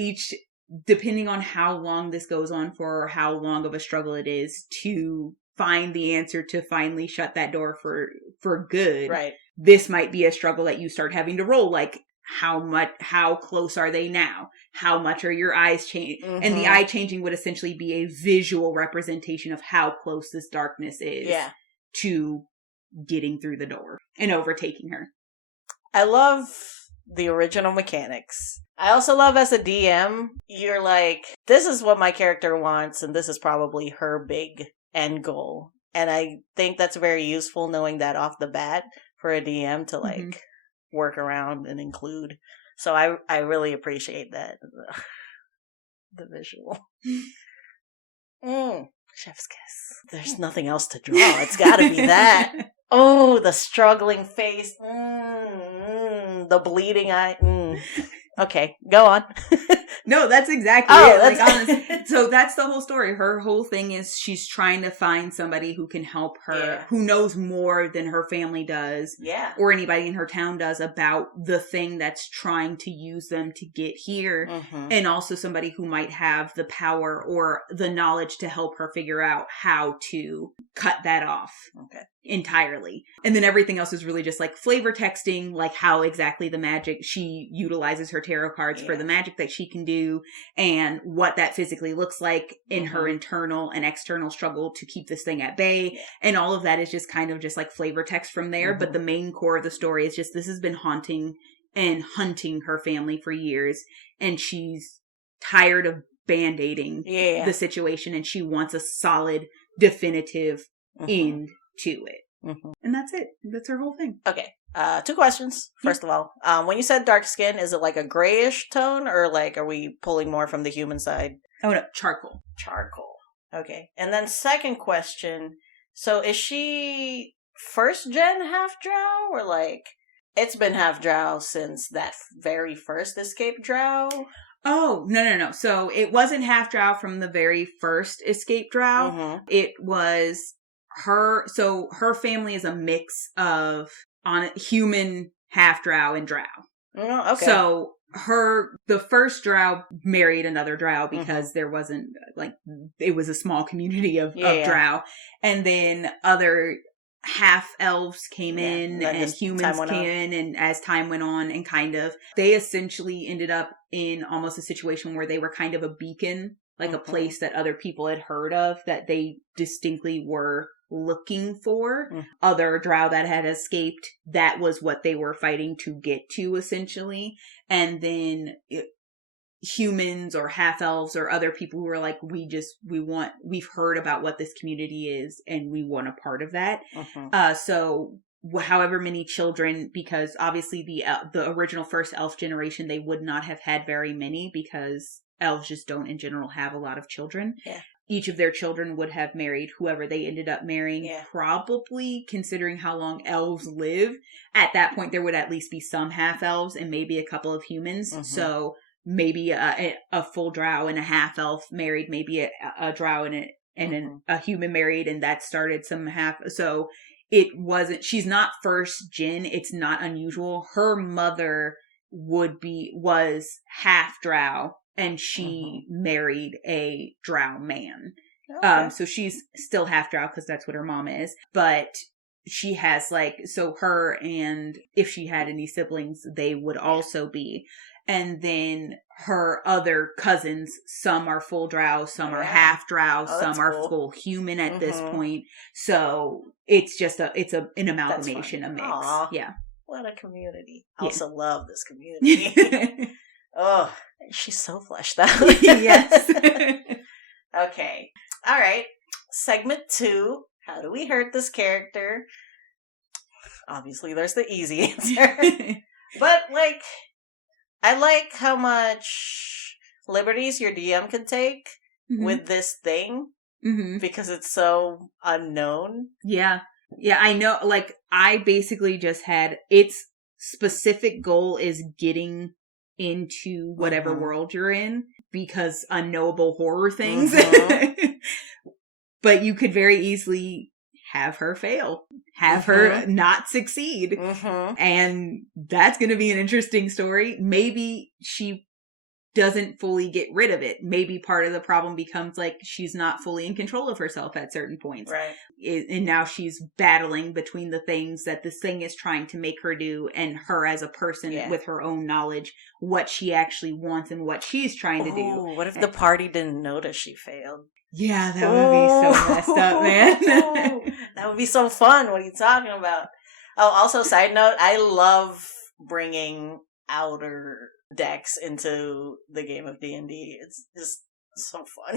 depending on how long this goes on for, or how long of a struggle it is to find the answer to finally shut that door for good. This might be a struggle that you start having to roll. Like, how close are they now? How much are your eyes changing? And the eye changing would essentially be a visual representation of how close this darkness is to getting through the door and overtaking her. I love the original mechanics. I also love as a DM, you're like, this is what my character wants, and this is probably her big end goal. And I think that's very useful knowing that off the bat for a DM to like work around and include. So I really appreciate that. The visual. Chef's kiss. There's nothing else to draw. It's gotta be that. Oh, the struggling face. The bleeding eye. Okay, go on. No, that's exactly it. Like, honestly, so that's the whole story. Her whole thing is she's trying to find somebody who can help her, who knows more than her family does, or anybody in her town does about the thing that's trying to use them to get here, and also somebody who might have the power or the knowledge to help her figure out how to cut that off entirely. And then everything else is really just like flavor texting, like how exactly the magic, she utilizes her tarot cards for the magic that she can do, and what that physically looks like in her internal and external struggle to keep this thing at bay. And all of that is just kind of just like flavor text from there. But the main core of the story is just, this has been haunting and hunting her family for years, and she's tired of band-aiding the situation, and she wants a solid, definitive end to it. And that's it. That's her whole thing. Okay. 2 questions. First of all, when you said dark skin, is it like a grayish tone, or like are we pulling more from the human side? Oh no, charcoal. Charcoal. Okay. And then second question, so is she first gen half drow, or like it's been half drow since that very first escape drow? Oh, no. So it wasn't half drow from the very first escape drow. It was her family is a mix of human, half drow, and drow. Oh, okay. So the first drow married another drow because there wasn't, like, it was a small community of drow. And then other half elves came in and humans came in, and as time went on, and they essentially ended up in almost a situation where they were kind of a beacon, like a place that other people had heard of, that they distinctly were looking for. Other Drow that had escaped, that was what they were fighting to get to, essentially. And then humans or half elves or other people who were like, we've heard about what this community is and we want a part of that. So however many children, because obviously the original first elf generation, they would not have had very many, because elves just don't in general have a lot of children. Each of their children would have married whoever they ended up marrying. Probably, considering how long elves live, at that point there would at least be some half elves and maybe a couple of humans. So maybe a full drow and a half elf married, maybe a drow and a human married, and that started some half. So she's not first gen. It's not unusual. Her mother was half drow, and she married a drow man. So she's still half drow because that's what her mom is. But she has her, and if she had any siblings, they would also be. And then her other cousins, some are full drow, some are half drow, some are full human at this point. So it's just an amalgamation, a mix. Aww. Yeah. What a community. I also love this community. Oh, she's so fleshed out. Yes. Okay. All right. Segment 2. How do we hurt this obviously there's the easy answer. But I like how much liberties your DM can take with this thing because it's so unknown. Yeah. Yeah, I know. I basically just had its specific goal is getting into whatever world you're in, because unknowable horror things. But you could very easily have her fail, have her not succeed. And that's going to be an interesting story. Maybe she doesn't fully get rid of it. Maybe part of the problem becomes she's not fully in control of herself at certain points. Right. And now she's battling between the things that this thing is trying to make her do, and her as a person with her own knowledge, what she actually wants and what she's trying to do. What if the party didn't notice she failed? Yeah, that would be so messed up, man. That would be so fun. What are you talking about? Oh, also, side note, I love bringing outer decks into the game of D&D. It's just so fun.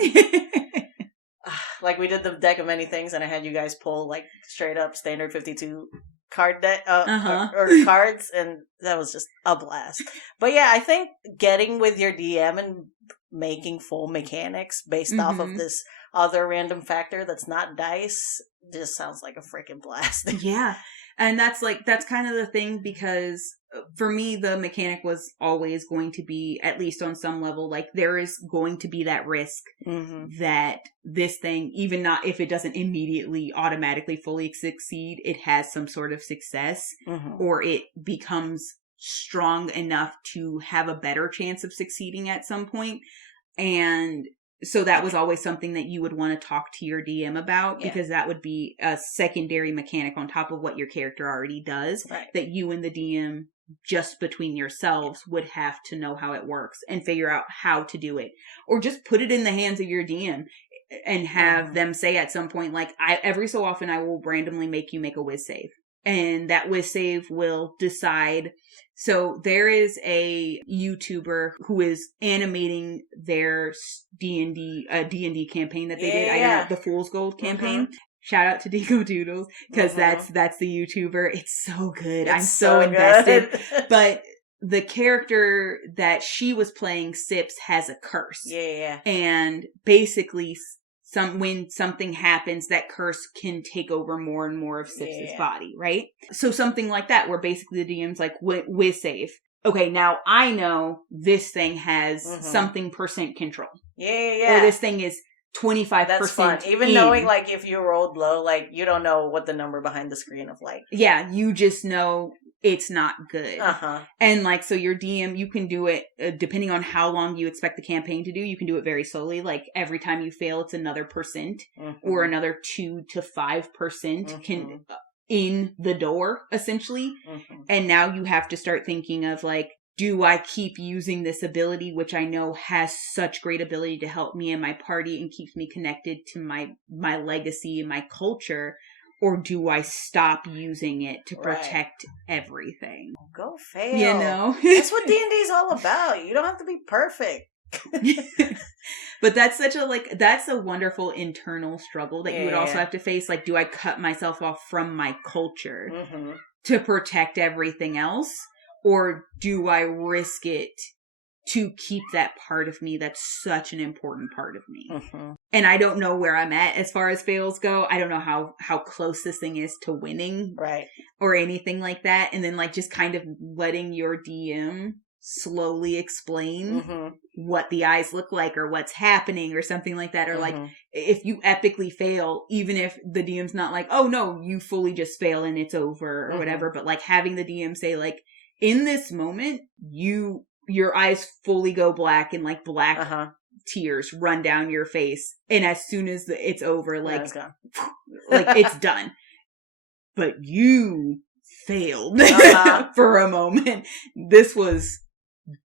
We did the deck of many things, and I had you guys pull straight up standard 52 card deck or cards, and that was just a blast. But yeah, I think getting with your DM and making full mechanics based off of this other random factor that's not dice just sounds like a freaking blast. Yeah. And that's kind of the thing, because for me, the mechanic was always going to be, at least on some level, there is going to be that risk that this thing, even not if it doesn't immediately automatically fully succeed, it has some sort of success, or it becomes strong enough to have a better chance of succeeding at some point. And so that was always something that you would want to talk to your DM about, because that would be a secondary mechanic on top of what your character already does, that you and the DM, just between yourselves, would have to know how it works and figure out how to do it, or just put it in the hands of your DM and have them say at some point, every so often I will randomly make you make a whiz save, and that whiz save will decide. So there is a YouTuber who is animating their D&D campaign that they did. I don't know, the Fool's Gold campaign. Shout out to Deco Doodles, because that's the YouTuber. It's so good. I'm so invested. But the character that she was playing, Sips, has a curse. Yeah. And basically, when something happens, that curse can take over more and more of Sips's body, right? So something like that, where basically the DM's whiz save. Okay, now I know this thing has something % control. Yeah. Or this thing is 25%. That's fun. Even knowing, if you rolled low, you don't know what the number behind the screen of Yeah, you just know it's not good. And so your DM, you can do it depending on how long you expect the campaign to do. You can do it very slowly. Every time you fail, it's another %, or another 2 to 5% can in the door, essentially. Mm-hmm. And now you have to start thinking of like, do I keep using this ability, which I know has such great ability to help me and my party and keeps me connected to my legacy and my culture? Or do I stop using it to protect everything? Go fail. You know? That's what D&D is all about. You don't have to be perfect. But that's that's a wonderful internal struggle that you would also have to face. Like, do I cut myself off from my culture to protect everything else? Or do I risk it to keep that part of me that's such an important part of me? Mm-hmm. And I don't know where I'm at as far as fails go. I don't know how close this thing is to winning. Right. Or anything like that. And then like just kind of letting your DM slowly explain what the eyes look like or what's happening or something like that. Or like if you epically fail, even if the DM's not like, oh no, you fully just fail and it's over or whatever. But like having the DM say like, in this moment, your eyes fully go black and like black tears run down your face. And as soon as it's over, like, like it's done. But you failed for a moment. This was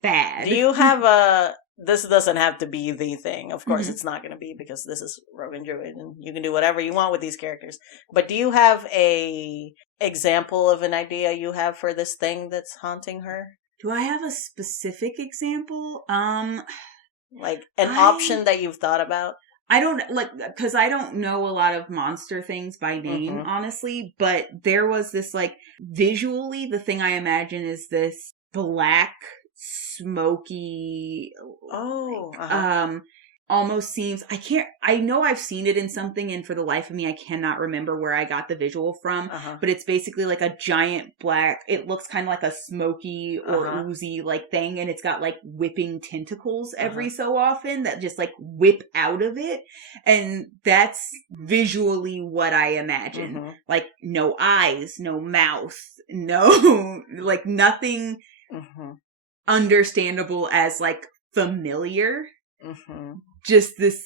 bad. Do you have this doesn't have to be the thing. Of course, it's not going to be because this is Rogue and Druid and you can do whatever you want with these characters. But do you have a example of an idea you have for this thing that's haunting her? Do I have a specific example? Like an option that you've thought about? I don't because I don't know a lot of monster things by name, honestly, but there was this like visually the thing I imagine is this black smoky almost seems I know I've seen it in something and for the life of me I cannot remember where I got the visual from, but it's basically like a giant black, it looks kind of like a smoky or oozy like thing, and it's got like whipping tentacles every so often that just like whip out of it, and that's visually what I imagine. Like no eyes, no mouth, no like nothing understandable as like familiar. Just this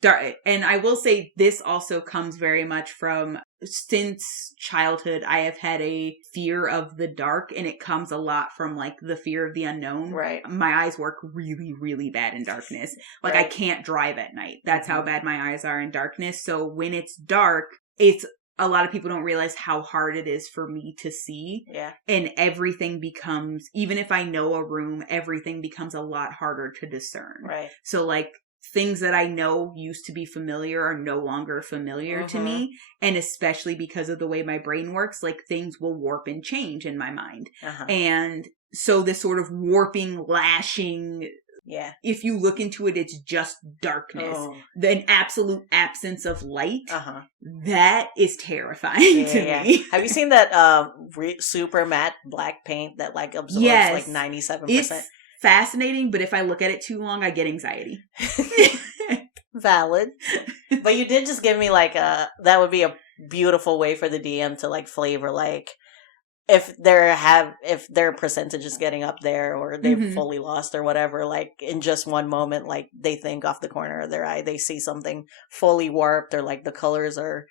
dark, and I will say this also comes very much from since childhood I have had a fear of the dark, and it comes a lot from like the fear of the unknown. Right. My eyes work really, really bad in darkness. Like I can't drive at night. That's how bad my eyes are in darkness. So when it's dark, it's a lot of people don't realize how hard it is for me to see. Yeah. And everything becomes, even if I know a room, everything becomes a lot harder to discern. Right. So like things that I know used to be familiar are no longer familiar to me. And especially because of the way my brain works, like things will warp and change in my mind. And so this sort of warping, lashing, if you look into it, it's just darkness. An absolute absence of light. That is terrifying to me. Have you seen that super matte black paint that like absorbs like 97%? It's fascinating, but if I look at it too long, I get anxiety. Valid. But you did just give me like that would be a beautiful way for the DM to like flavor like if their percentage is getting up there or they've fully lost or whatever, like in just one moment, like they think off the corner of their eye, they see something fully warped or like the colors are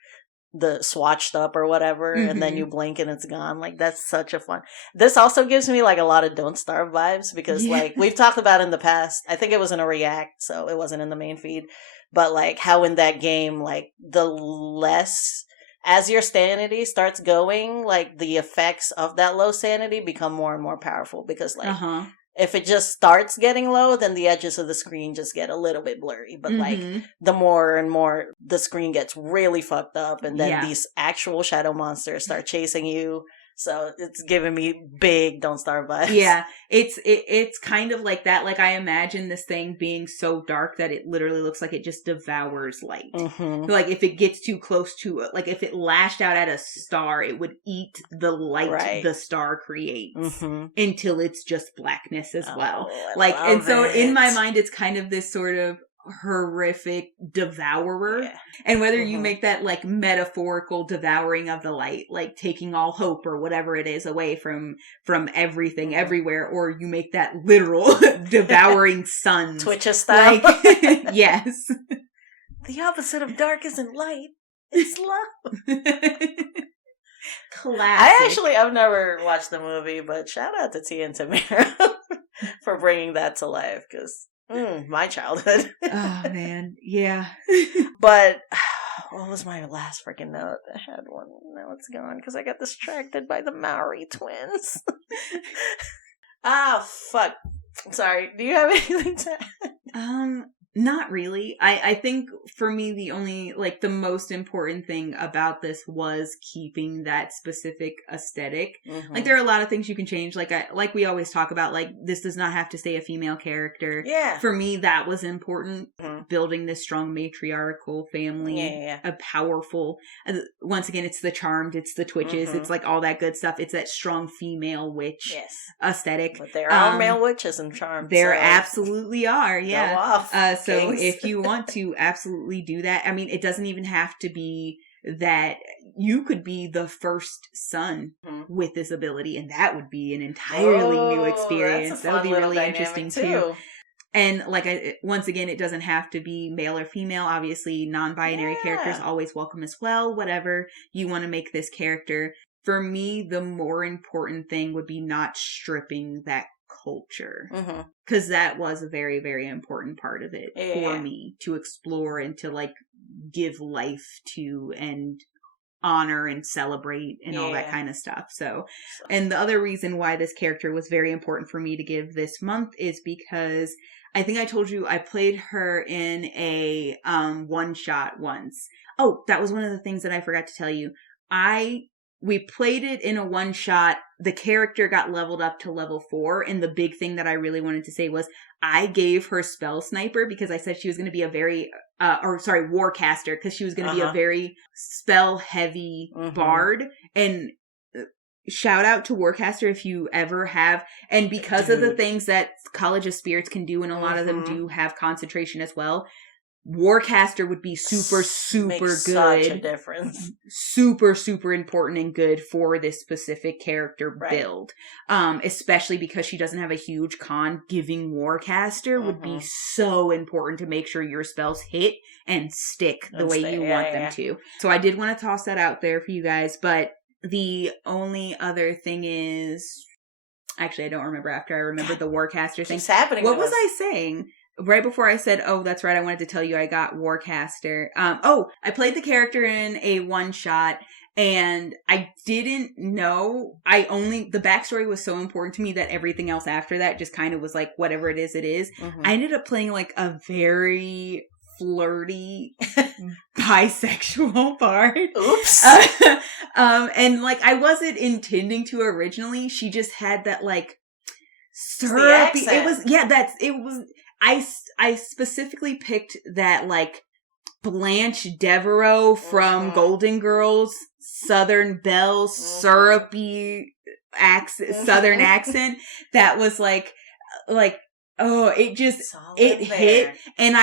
the swatched up or whatever, and then you blink and it's gone. Like that's such a fun. This also gives me like a lot of Don't Starve vibes because like we've talked about in the past, I think it was in a react, so it wasn't in the main feed, but like how in that game, like the less as your sanity starts going, like the effects of that low sanity become more and more powerful because like if it just starts getting low, then the edges of the screen just get a little bit blurry. But like the more and more the screen gets really fucked up, and then these actual shadow monsters start chasing you. So it's giving me big Don't Starve vibes. Yeah, it's kind of like that. Like I imagine this thing being so dark that it literally looks like it just devours light. Like if it gets too close to it, like if it lashed out at a star, it would eat the light the star creates until it's just blackness as well. Like, and so in my mind, it's kind of this sort of horrific devourer, and whether you make that like metaphorical devouring of the light, like taking all hope or whatever it is away from everything everywhere, or you make that literal devouring sun Twitch style, like, yes, the opposite of dark isn't light, it's love. Classic. I've never watched the movie, but shout out to Tia and Tamara for bringing that to life, because my childhood. Oh, man. Yeah. But what was my last freaking note? I had one. Now it's gone because I got distracted by the Maori twins. Fuck. Sorry. Do you have anything to add? Not really. I think for me, the only, like, the most important thing about this was keeping that specific aesthetic. Mm-hmm. Like, there are a lot of things you can change. Like we always talk about, like, this does not have to stay a female character. Yeah. For me, that was important. Mm-hmm. Building this strong matriarchal family. Yeah. A powerful, once again, it's the charmed, it's the twitches, mm-hmm. it's like all that good stuff. It's that strong female witch aesthetic. But there are male witches and charmed. There absolutely are, yeah. Go off. So if you want to absolutely do that, I mean, it doesn't even have to be that. You could be the first son with this ability, and that would be an entirely new experience. That would be really interesting too. And once again, it doesn't have to be male or female. Obviously, non-binary characters always welcome as well. Whatever you want to make this character. For me, the more important thing would be not stripping that culture, because that was a very, very important part of it for me to explore and to give life to and honor and celebrate and all that kind of stuff. So, and the other reason why this character was very important for me to give this month is because I think I told you I played her in a one shot once. Oh, that was one of the things that I forgot to tell you. We played it in a one shot. The character got leveled up to level 4. And the big thing that I really wanted to say was I gave her spell sniper because I said she was going to be a very, warcaster, because she was going to be a very spell heavy bard. And shout out to warcaster if you ever have. And because of the things that College of Spirits can do, and a lot of them do have concentration as well, warcaster would be super good. Such a difference. Super important and good for this specific character build. Especially because she doesn't have a huge con. Giving warcaster would be so important to make sure your spells hit and stick the way you want them to. So I did want to toss that out there for you guys, but the only other thing is, actually I don't remember after I remembered the warcaster thing. What's happening? What was I saying? Right before I said, oh, that's right, I wanted to tell you I got Warcaster. I played the character in a one-shot, and I didn't know, the backstory was so important to me that everything else after that just kind of was like, whatever it is, it is. I ended up playing a very flirty bisexual bard. Oops. And I wasn't intending to originally. She just had that syrupy. It was. I specifically picked that Blanche Devereaux from Golden Girls, Southern Belle, syrupy Southern accent that was it hit. And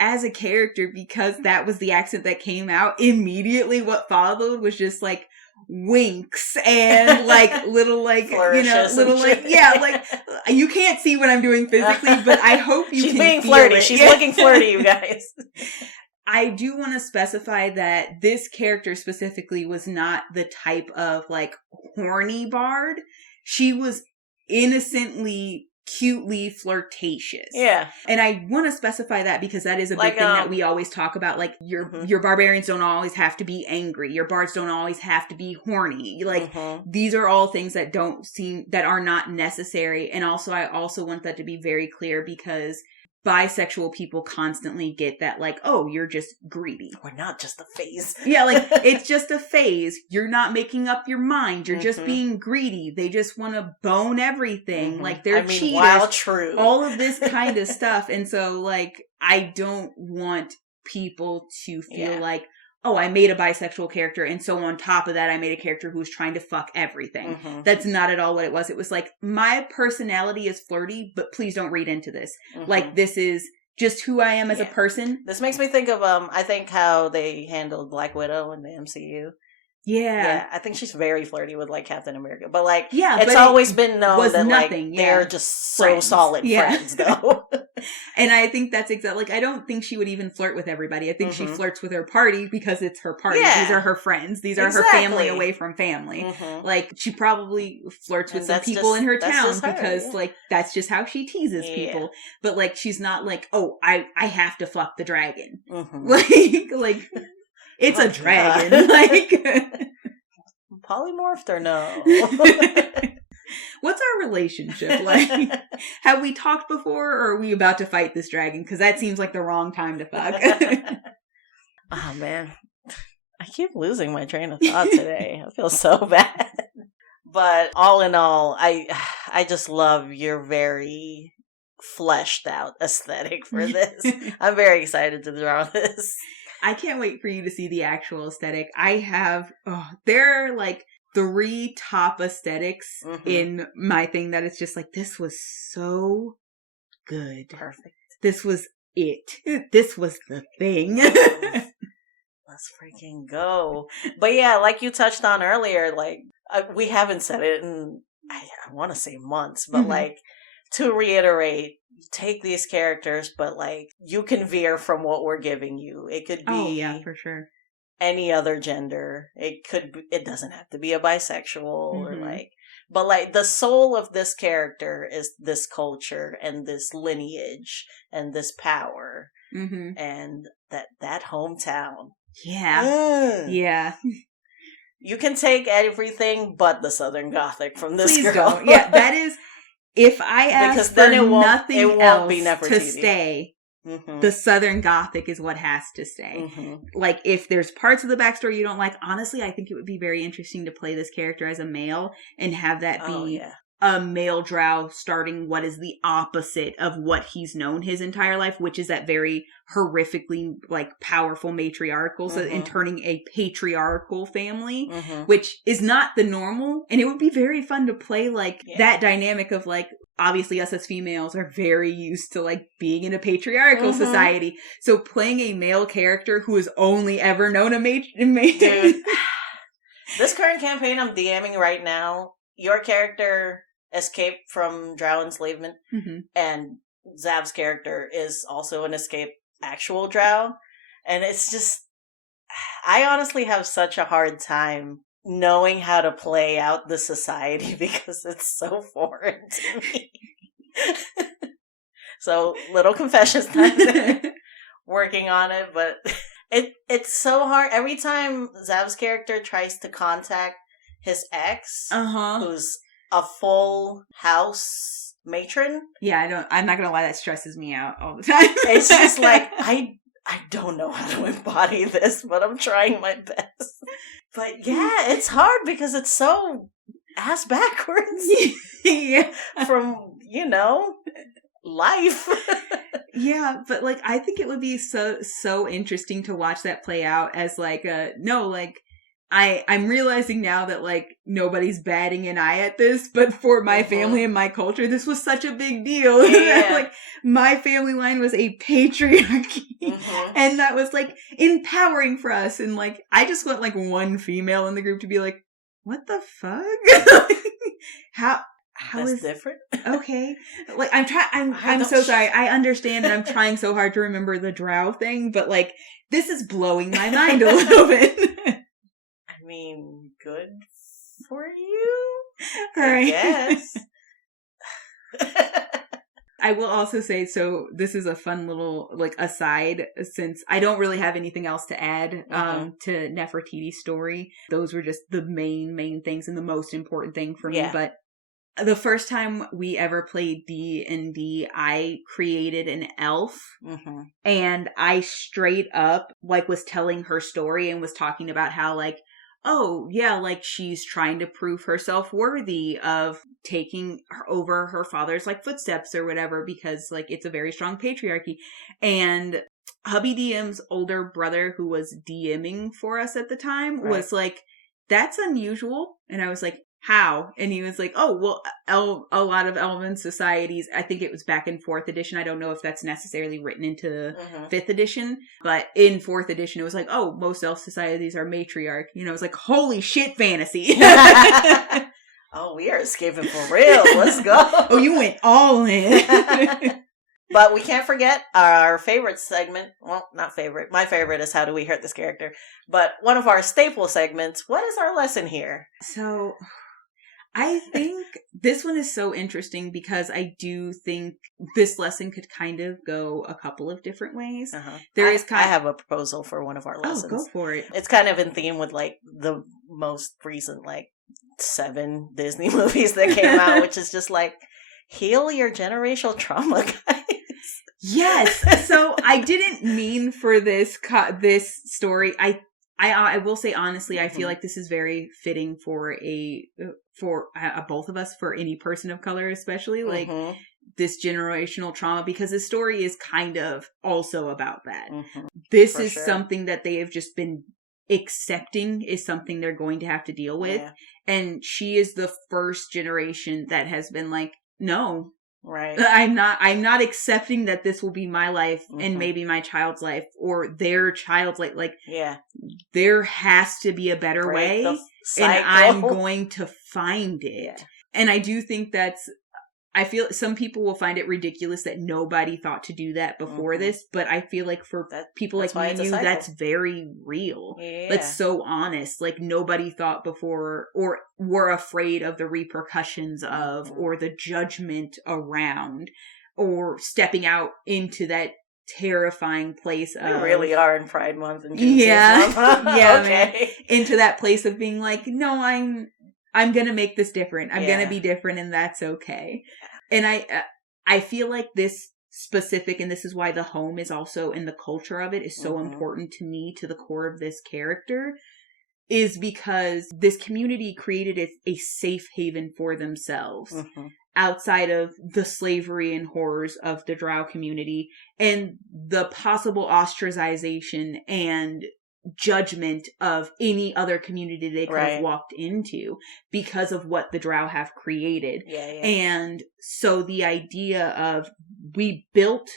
as a character, because that was the accent that came out, immediately what followed was just winks and little you can't see what I'm doing physically, but I hope you She's can being feel flirty. it. She's looking flirty, you guys. I do want to specify that this character specifically was not the type of horny bard. She was innocently, cutely flirtatious. Yeah. And I want to specify that because that is a big thing that we always talk about. Your barbarians don't always have to be angry. Your bards don't always have to be horny. These are all things that that are not necessary. And also, I also want that to be very clear because bisexual people constantly get that oh, you're just greedy. We're not just a phase. Yeah, it's just a phase. You're not making up your mind. You're just being greedy. They just want to bone everything. They're cheaters. While true. All of this kind of stuff. And so I don't want people to feel oh, I made a bisexual character, and so on top of that, I made a character who was trying to fuck everything. That's not at all what it was. It was my personality is flirty, but please don't read into this. This is just who I am as a person. This makes me think of, I think how they handled Black Widow in the MCU. Yeah. I think she's very flirty with Captain America. But it's but always been known that nothing. they're just so solid friends though. And I think that's exactly, like, I don't think she would even flirt with everybody. I think she flirts with her party because it's her party. Yeah. These are her friends. These are her family away from family. Like, she probably flirts with some people in her town because, like, that's just how she teases people. But, like, she's not like, oh, I have to fuck the dragon. Like, it's a dragon. Like, polymorphed or no? What's our relationship like? Have we talked before, or are we about to fight this dragon? Because that seems like the wrong time to fuck. Oh, man. I keep losing my train of thought today. I feel so bad. But all in all, I just love your very fleshed out aesthetic for this. I'm very excited to draw this. I can't wait for you to see the actual aesthetic. I have, there are like 3 top aesthetics in my thing that it's just like, this was so good. Perfect. This was it. This was the thing. Let's freaking go. But yeah, like you touched on earlier, like, we haven't said it in, I want to say months, but like, to reiterate, take these characters, but like, you can veer from what we're giving you. It could be for sure, any other gender. It doesn't have to be a bisexual or like, but like, the soul of this character is this culture and this lineage and this power and that hometown. Yeah. Yeah. You can take everything but the Southern Gothic from this Please girl. Don't. Yeah, that is, if I ask because then for nothing else be to stay, the Southern Gothic is what has to stay. Like, if there's parts of the backstory you don't like, honestly, I think it would be very interesting to play this character as a male and have that be a male drow starting what is the opposite of what he's known his entire life, which is that very horrifically, like, powerful matriarchal, so and turning a patriarchal family, which is not the normal. And it would be very fun to play, like, that dynamic of, like, obviously us as females are very used to, like, being in a patriarchal society. So playing a male character who has only ever known a Dude, this current campaign I'm DMing right now, your character escaped from drow enslavement, and Zav's character is also an escaped actual drow. And it's just, I honestly have such a hard time knowing how to play out the society because it's so foreign to me. So, little confessions time there. Working on it, but it's so hard. Every time Zav's character tries to contact his ex, who's a full house matron. Yeah, I'm not gonna lie, that stresses me out all the time. It's just like, I don't know how to embody this, but I'm trying my best. But yeah, it's hard because it's so ass backwards. Yeah. From, life. Yeah, but like, I think it would be so interesting to watch that play out as like I'm realizing now that, like, nobody's batting an eye at this, but for my family and my culture, this was such a big deal. Yeah. Like, my family line was a patriarchy, and that was, like, empowering for us. And, like, I just want, like, one female in the group to be like, what the fuck? How That's is different? Okay. Like, I'm so sorry. I understand, and I'm trying so hard to remember the drow thing, but, like, this is blowing my mind a little bit. I mean, good for you, I guess. I will also say, so this is a fun little, like, aside, since I don't really have anything else to add to Nefertiti's story. Those were just the main things and the most important thing for me. But the first time we ever played D&D, I created an elf, and I straight up, like, was telling her story and was talking about how, like, oh, yeah, like, she's trying to prove herself worthy of taking over her father's, like, footsteps or whatever, because, like, it's a very strong patriarchy. And Hubby DM's older brother, who was DMing for us at the time, was like, that's unusual. And I was like, how? And he was like, oh, well, a lot of elven societies, I think it was back in 4th edition. I don't know if that's necessarily written into 5th edition, but in 4th edition, it was like, oh, most elf societies are matriarch. I was like, holy shit, fantasy. Oh, we are escaping for real. Let's go. Oh, you went all in. But we can't forget our favorite segment. Well, not favorite. My favorite is How Do We Hurt This Character? But one of our staple segments, what is our lesson here? So, I think this one is so interesting because I do think this lesson could kind of go a couple of different ways. I have a proposal for one of our lessons. Oh, go for it. It's kind of in theme with like the most recent 7 Disney movies that came out, which is just like, heal your generational trauma, guys. Yes. So I didn't mean for this story. I will say honestly, I feel like this is very fitting for both of us, for any person of color, especially this generational trauma, because this story is kind of also about that. This is something that they have just been accepting is something they're going to have to deal with. Yeah. And she is the first generation that has been like, no, right. I'm not accepting that this will be my life and maybe my child's life or their child's life. Like, yeah, there has to be a better way, and I'm going to find it. Yeah. And I do think I feel some people will find it ridiculous that nobody thought to do that before this, but I feel like for people like me and you, that's very real. Yeah. That's so honest. Like, nobody thought before or were afraid of the repercussions of or the judgment around or stepping out into that terrifying place of... We really are in Pride Month and Juneteenth Month. Yeah, okay. Man. Into that place of being like, no, I'm going to make this different. I'm going to be different, and that's okay. And I feel like this specific, and this is why the home is also in the culture of it is so important to me, to the core of this character, is because this community created a safe haven for themselves outside of the slavery and horrors of the Drow community and the possible ostracization and judgment of any other community they could have walked into because of what the Drow have created. Yeah. And so the idea of we built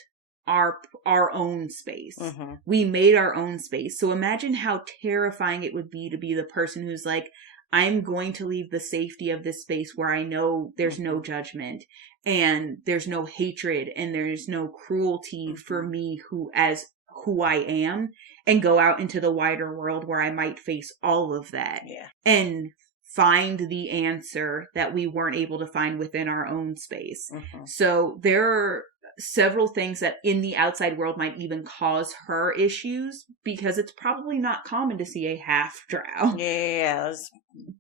our own space. We made our own space. So imagine how terrifying it would be to be the person who's like, I'm going to leave the safety of this space where I know there's no judgment and there's no hatred and there's no cruelty for me who I am, and go out into the wider world where I might face all of that and find the answer that we weren't able to find within our own space. So there are several things that in the outside world might even cause her issues, because it's probably not common to see a half Drow. Yeah,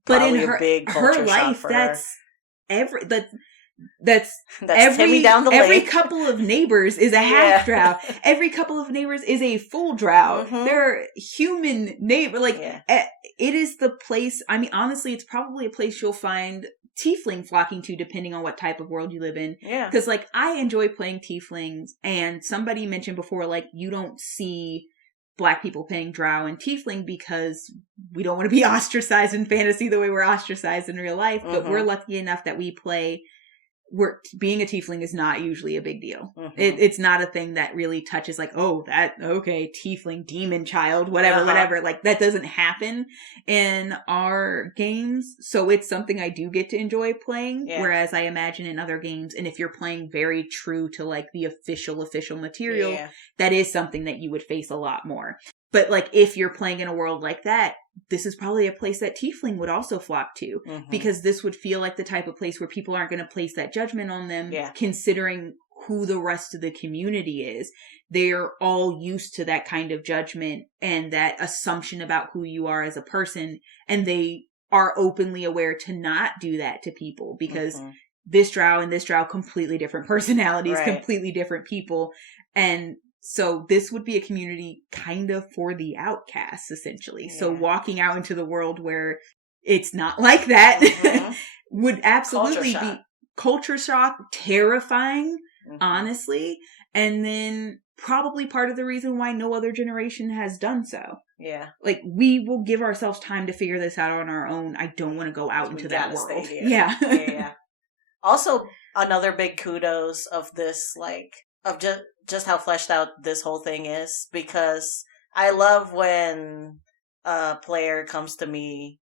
but in her life, that's every down the every couple of neighbors is a half Drow. Every couple of neighbors is a full Drow. They're human neighbor. It is the place. I mean, honestly, it's probably a place you'll find tiefling flocking to, depending on what type of world you live in. Yeah. Because I enjoy playing tieflings, and somebody mentioned before, you don't see Black people playing Drow and tiefling because we don't want to be ostracized in fantasy the way we're ostracized in real life. But we're lucky enough that we play. Being a tiefling is not usually a big deal. It's not a thing that really touches tiefling, demon child, whatever. That doesn't happen in our games. So it's something I do get to enjoy playing. Yeah. Whereas I imagine in other games, and if you're playing very true to the official material, that is something that you would face a lot more. But if you're playing in a world like that, this is probably a place that tiefling would also flock to, because this would feel like the type of place where people aren't going to place that judgment on them, considering who the rest of the community is. They're all used to that kind of judgment and that assumption about who you are as a person, and they are openly aware to not do that to people, because this Drow and this Drow, completely different personalities, completely different people. And so this would be a community kind of for the outcasts, essentially. Yeah. So walking out into the world where it's not like that would absolutely be culture shock, terrifying, honestly. And then probably part of the reason why no other generation has done so. Yeah. We will give ourselves time to figure this out on our own. I don't want to go out into that world. Yeah. Also, another big kudos of this, of just how fleshed out this whole thing is, because I love when a player comes to me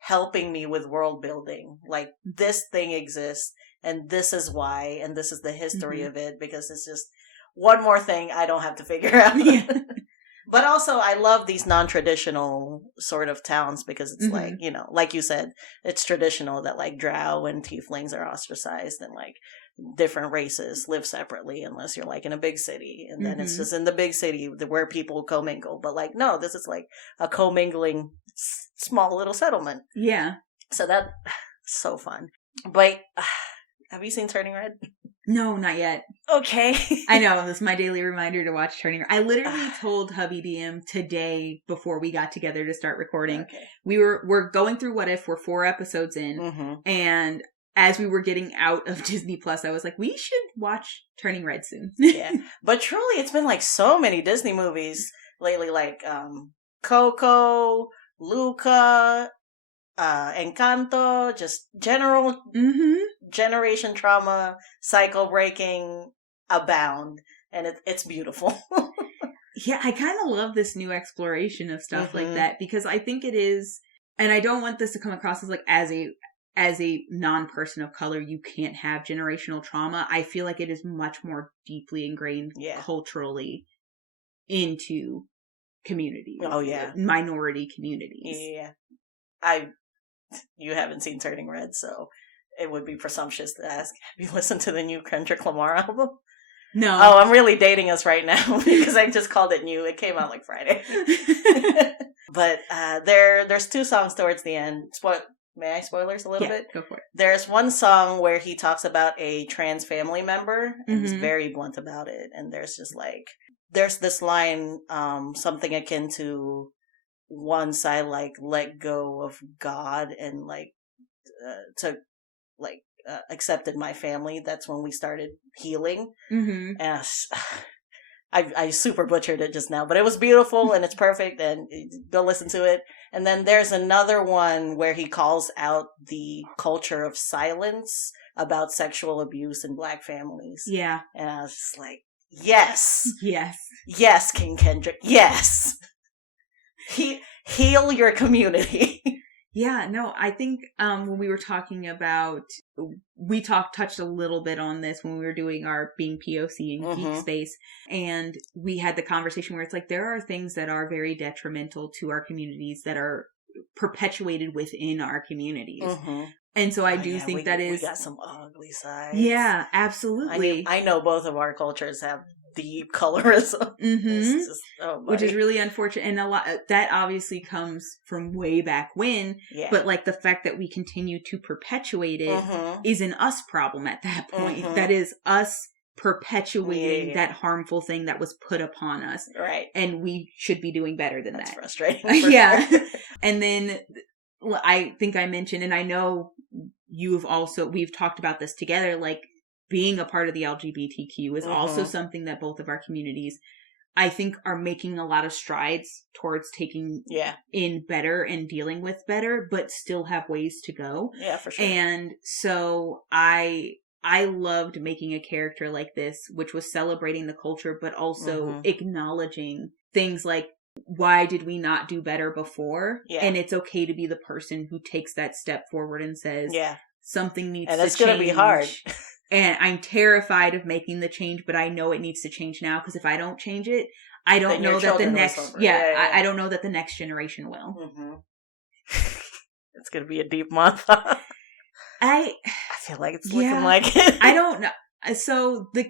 helping me with world building. This thing exists, and this is why, and this is the history of it, because it's just one more thing I don't have to figure out. Yeah. But also, I love these non-traditional sort of towns because it's like, you know, like you said, it's traditional that like Drow and Tieflings are ostracized and like different races live separately unless you're like in a big city. And then it's just in the big city where people commingle. But like, no, this is like a commingling small little settlement. Yeah. So that's so fun. But have you seen Turning Red? No, not yet. Okay. I know. This is my daily reminder to watch Turning Red. I literally told hubby DM today before we got together to start recording. Okay. We're going through What If. We're 4 episodes in. And as we were getting out of Disney Plus, I was like, we should watch Turning Red soon. Yeah. But truly, it's been like so many Disney movies lately, like Coco, Luca, Encanto, just general generation trauma, cycle breaking abound, and it's beautiful. Yeah, I kind of love this new exploration of stuff like that because I think it is, and I don't want this to come across as like as a non-person of color, you can't have generational trauma. I feel like it is much more deeply ingrained culturally into communities. Oh yeah, minority communities. Yeah, you haven't seen Turning Red, so it would be presumptuous to ask, have you listened to the new Kendrick Lamar album? No. Oh, I'm really dating us right now because I just called it new. It came out like Friday. But there's 2 songs towards the end. May I spoilers a little bit? Go for it. There's one song where he talks about a trans family member and he's very blunt about it. And there's this line, something akin to, once I like let go of God and like accepted my family, that's when we started healing. And I super butchered it just now, but it was beautiful and it's perfect, and go listen to it. And then there's another one where he calls out the culture of silence about sexual abuse in Black families. Yeah. And I was just like, yes, King Kendrick, yes. Heal your community. Yeah, no, I think when we were talking about, we touched a little bit on this when we were doing our being POC in Geek Space, and we had the conversation where it's like there are things that are very detrimental to our communities that are perpetuated within our communities. And so I do think we got some ugly sides. Yeah, absolutely. I know both of our cultures have deep colorism, which is really unfortunate, and a lot that obviously comes from way back when. Yeah. But like the fact that we continue to perpetuate it is an us problem at that point. That is us perpetuating that harmful thing that was put upon us, right? And we should be doing better than that. Frustrating. Yeah. And then I think I mentioned, and I know we've talked about this together, like being a part of the LGBTQ is also something that both of our communities, I think, are making a lot of strides towards taking in better and dealing with better, but still have ways to go. Yeah, for sure. And so I loved making a character like this, which was celebrating the culture, but also acknowledging things like, why did we not do better before? Yeah. And it's okay to be the person who takes that step forward and says, something needs to change. And it's going to be hard. And I'm terrified of making the change, but I know it needs to change now, because if I don't change it, I don't know that the next, I don't know that the next generation will. It's going to be a deep month. I feel like it's looking like it. I don't know. So this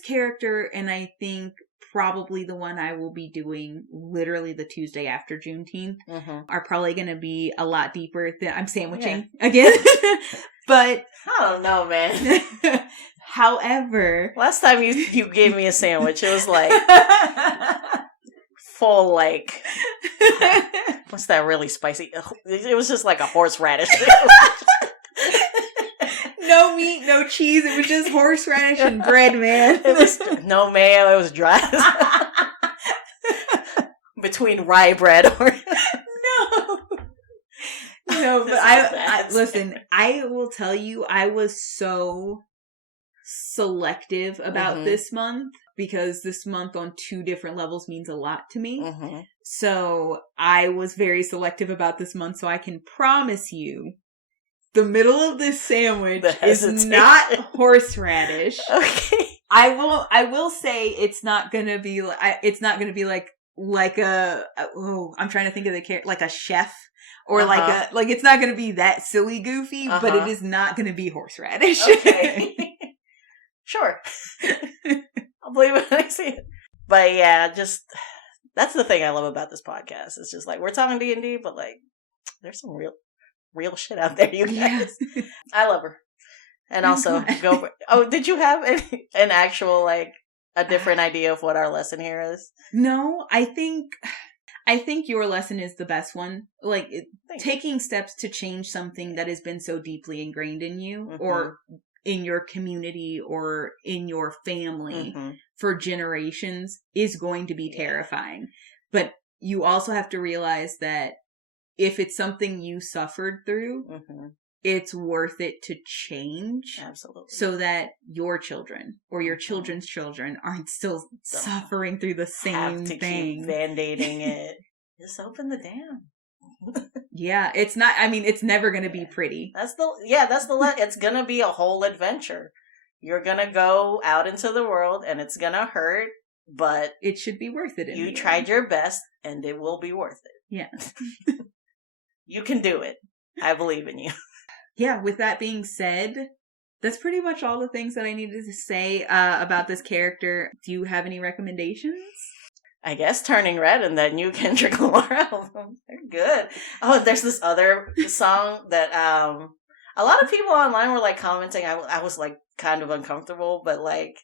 character, and I think probably the one I will be doing literally the Tuesday after Juneteenth, are probably going to be a lot deeper than I'm sandwiching again. But I don't know, man. However, last time you gave me a sandwich, it was like full, like, what's that really spicy? It was just like a horseradish. No meat, no cheese. It was just horseradish and bread, man. It was no mayo. It was dry. Between rye bread or no, but I listen. I will tell you, I was so selective about this month, because this month on 2 different levels means a lot to me. So I was very selective about this month. So I can promise you, the middle of this sandwich is not horseradish. Okay. I will say it's not gonna be like I'm trying to think of the character, like a chef or like it's not gonna be that silly goofy, but it is not gonna be horseradish. Okay. Sure. I'll believe it when I see it. But yeah, just that's the thing I love about this podcast. It's just like we're talking D&D, but like there's some real shit out there, you guys. Yeah. I love her. And also did you have an actual like a different idea of what our lesson here is? No, I think your lesson is the best one. Like taking steps to change something that has been so deeply ingrained in you or in your community or in your family for generations is going to be terrifying. But you also have to realize that if it's something you suffered through, it's worth it to change. Absolutely. So that your children or your children's children aren't still suffering through the same thing. Keep band-aiding it. Just open the dam. Yeah, it's not, I mean, it's never going to be pretty. It's going to be a whole adventure. You're going to go out into the world and it's going to hurt, but it should be worth it. You tried your best and it will be worth it. Yeah. You can do it. I believe in you. Yeah, with that being said, that's pretty much all the things that I needed to say about this character. Do you have any recommendations? I guess Turning Red and that new Kendrick Lamar album. They're good. Oh, there's this other song that a lot of people online were like commenting. I was like kind of uncomfortable, but like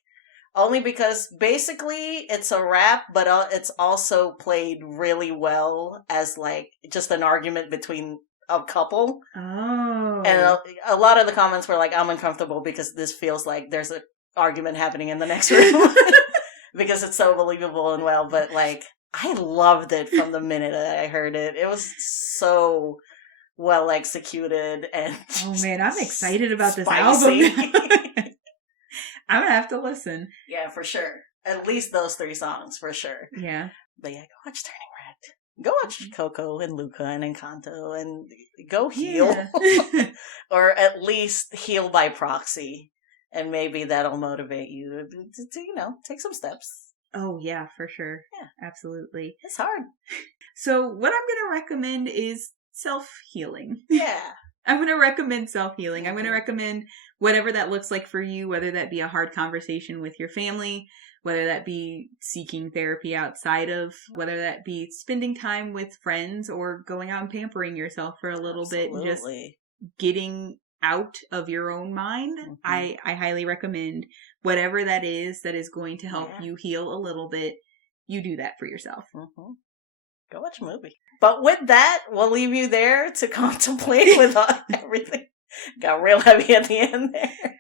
only because basically it's a rap, but it's also played really well as like just an argument between a couple. Oh. And a lot of the comments were like, I'm uncomfortable because this feels like there's an argument happening in the next room. Because it's so believable and well, but like I loved it from the minute that I heard it. It was so well executed and oh man, I'm excited about spicy. This album. I'm gonna have to listen. Yeah, for sure. At least those 3 songs for sure. Yeah. But yeah, go watch Turning Red. Go watch Coco and Luca and Encanto and go heal. Yeah. Or at least heal by proxy. And maybe that'll motivate you to take some steps. Oh, yeah, for sure. Yeah, absolutely. It's hard. So what I'm going to recommend is self-healing. Yeah. I'm going to recommend self-healing. I'm going to recommend whatever that looks like for you, whether that be a hard conversation with your family, whether that be seeking therapy outside of, whether that be spending time with friends or going out and pampering yourself for a little bit and just getting out of your own mind. I highly recommend whatever that is going to help you heal a little bit. You do that for yourself. Go watch a movie. But with that, we'll leave you there to contemplate with everything. Got real heavy at the end there.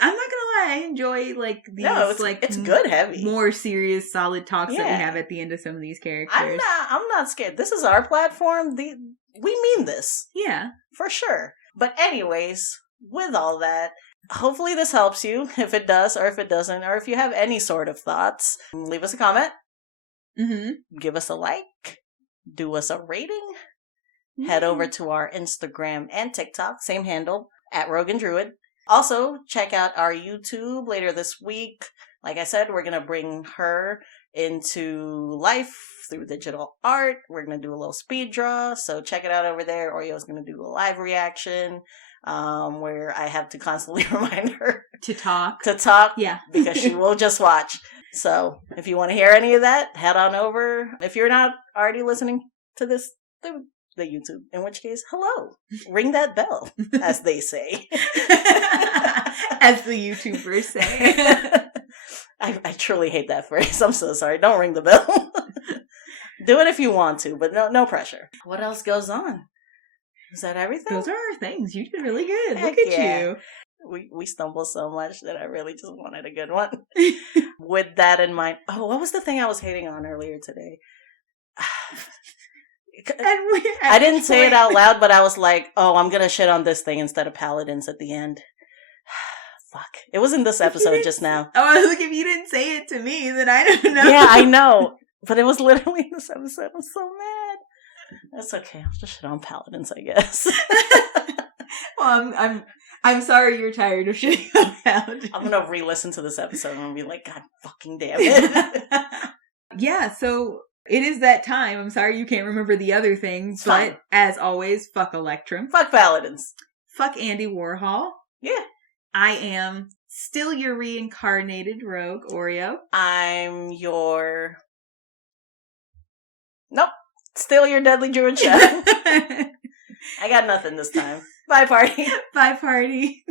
I'm not gonna lie, I enjoy like these it's good heavy. More serious, solid talks that we have at the end of some of these characters. I'm not scared. This is our platform. We mean this. Yeah. For sure. But anyways, with all that, hopefully this helps you. If it does, or if it doesn't, or if you have any sort of thoughts, leave us a comment. Give us a like. Do us a rating. Head over to our Instagram and TikTok, same handle, @RoganDruid. Also, check out our YouTube later this week. Like I said, we're going to bring her into life through digital art. We're going to do a little speed draw, so check it out over there. Oreo's going to do a live reaction where I have to constantly remind her to talk. Yeah. Because she will just watch. So if you want to hear any of that, head on over. If you're not already listening to this, the YouTube, in which case, hello. Ring that bell, as they say. As the YouTubers say. I truly hate that phrase. I'm so sorry. Don't ring the bell. Do it if you want to, but no pressure. What else goes on? Is that everything? Those are our things. You did really good. Heck Look at you. We stumble so much that I really just wanted a good one. With that in mind. Oh, what was the thing I was hating on earlier today? I didn't say it out loud, but I was like, oh, I'm going to shit on this thing instead of paladins at the end. Fuck. It was in this episode just now. Oh, look, if you didn't say it to me, then I don't know. Yeah, I know. But it was literally in this episode. I'm so mad. That's okay. I'll just shit on paladins, I guess. Well, I'm sorry you're tired of shitting on paladins. I'm gonna re-listen to this episode and be like, God fucking damn it. Yeah, so it is that time. I'm sorry you can't remember the other things, but fine. As always, fuck Electrum. Fuck paladins. Fuck Andy Warhol. Yeah. I am still your reincarnated rogue, Oreo. I'm your... Nope. Still your deadly druid chef. I got nothing this time. Bye, party. Bye, party.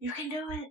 You can do it.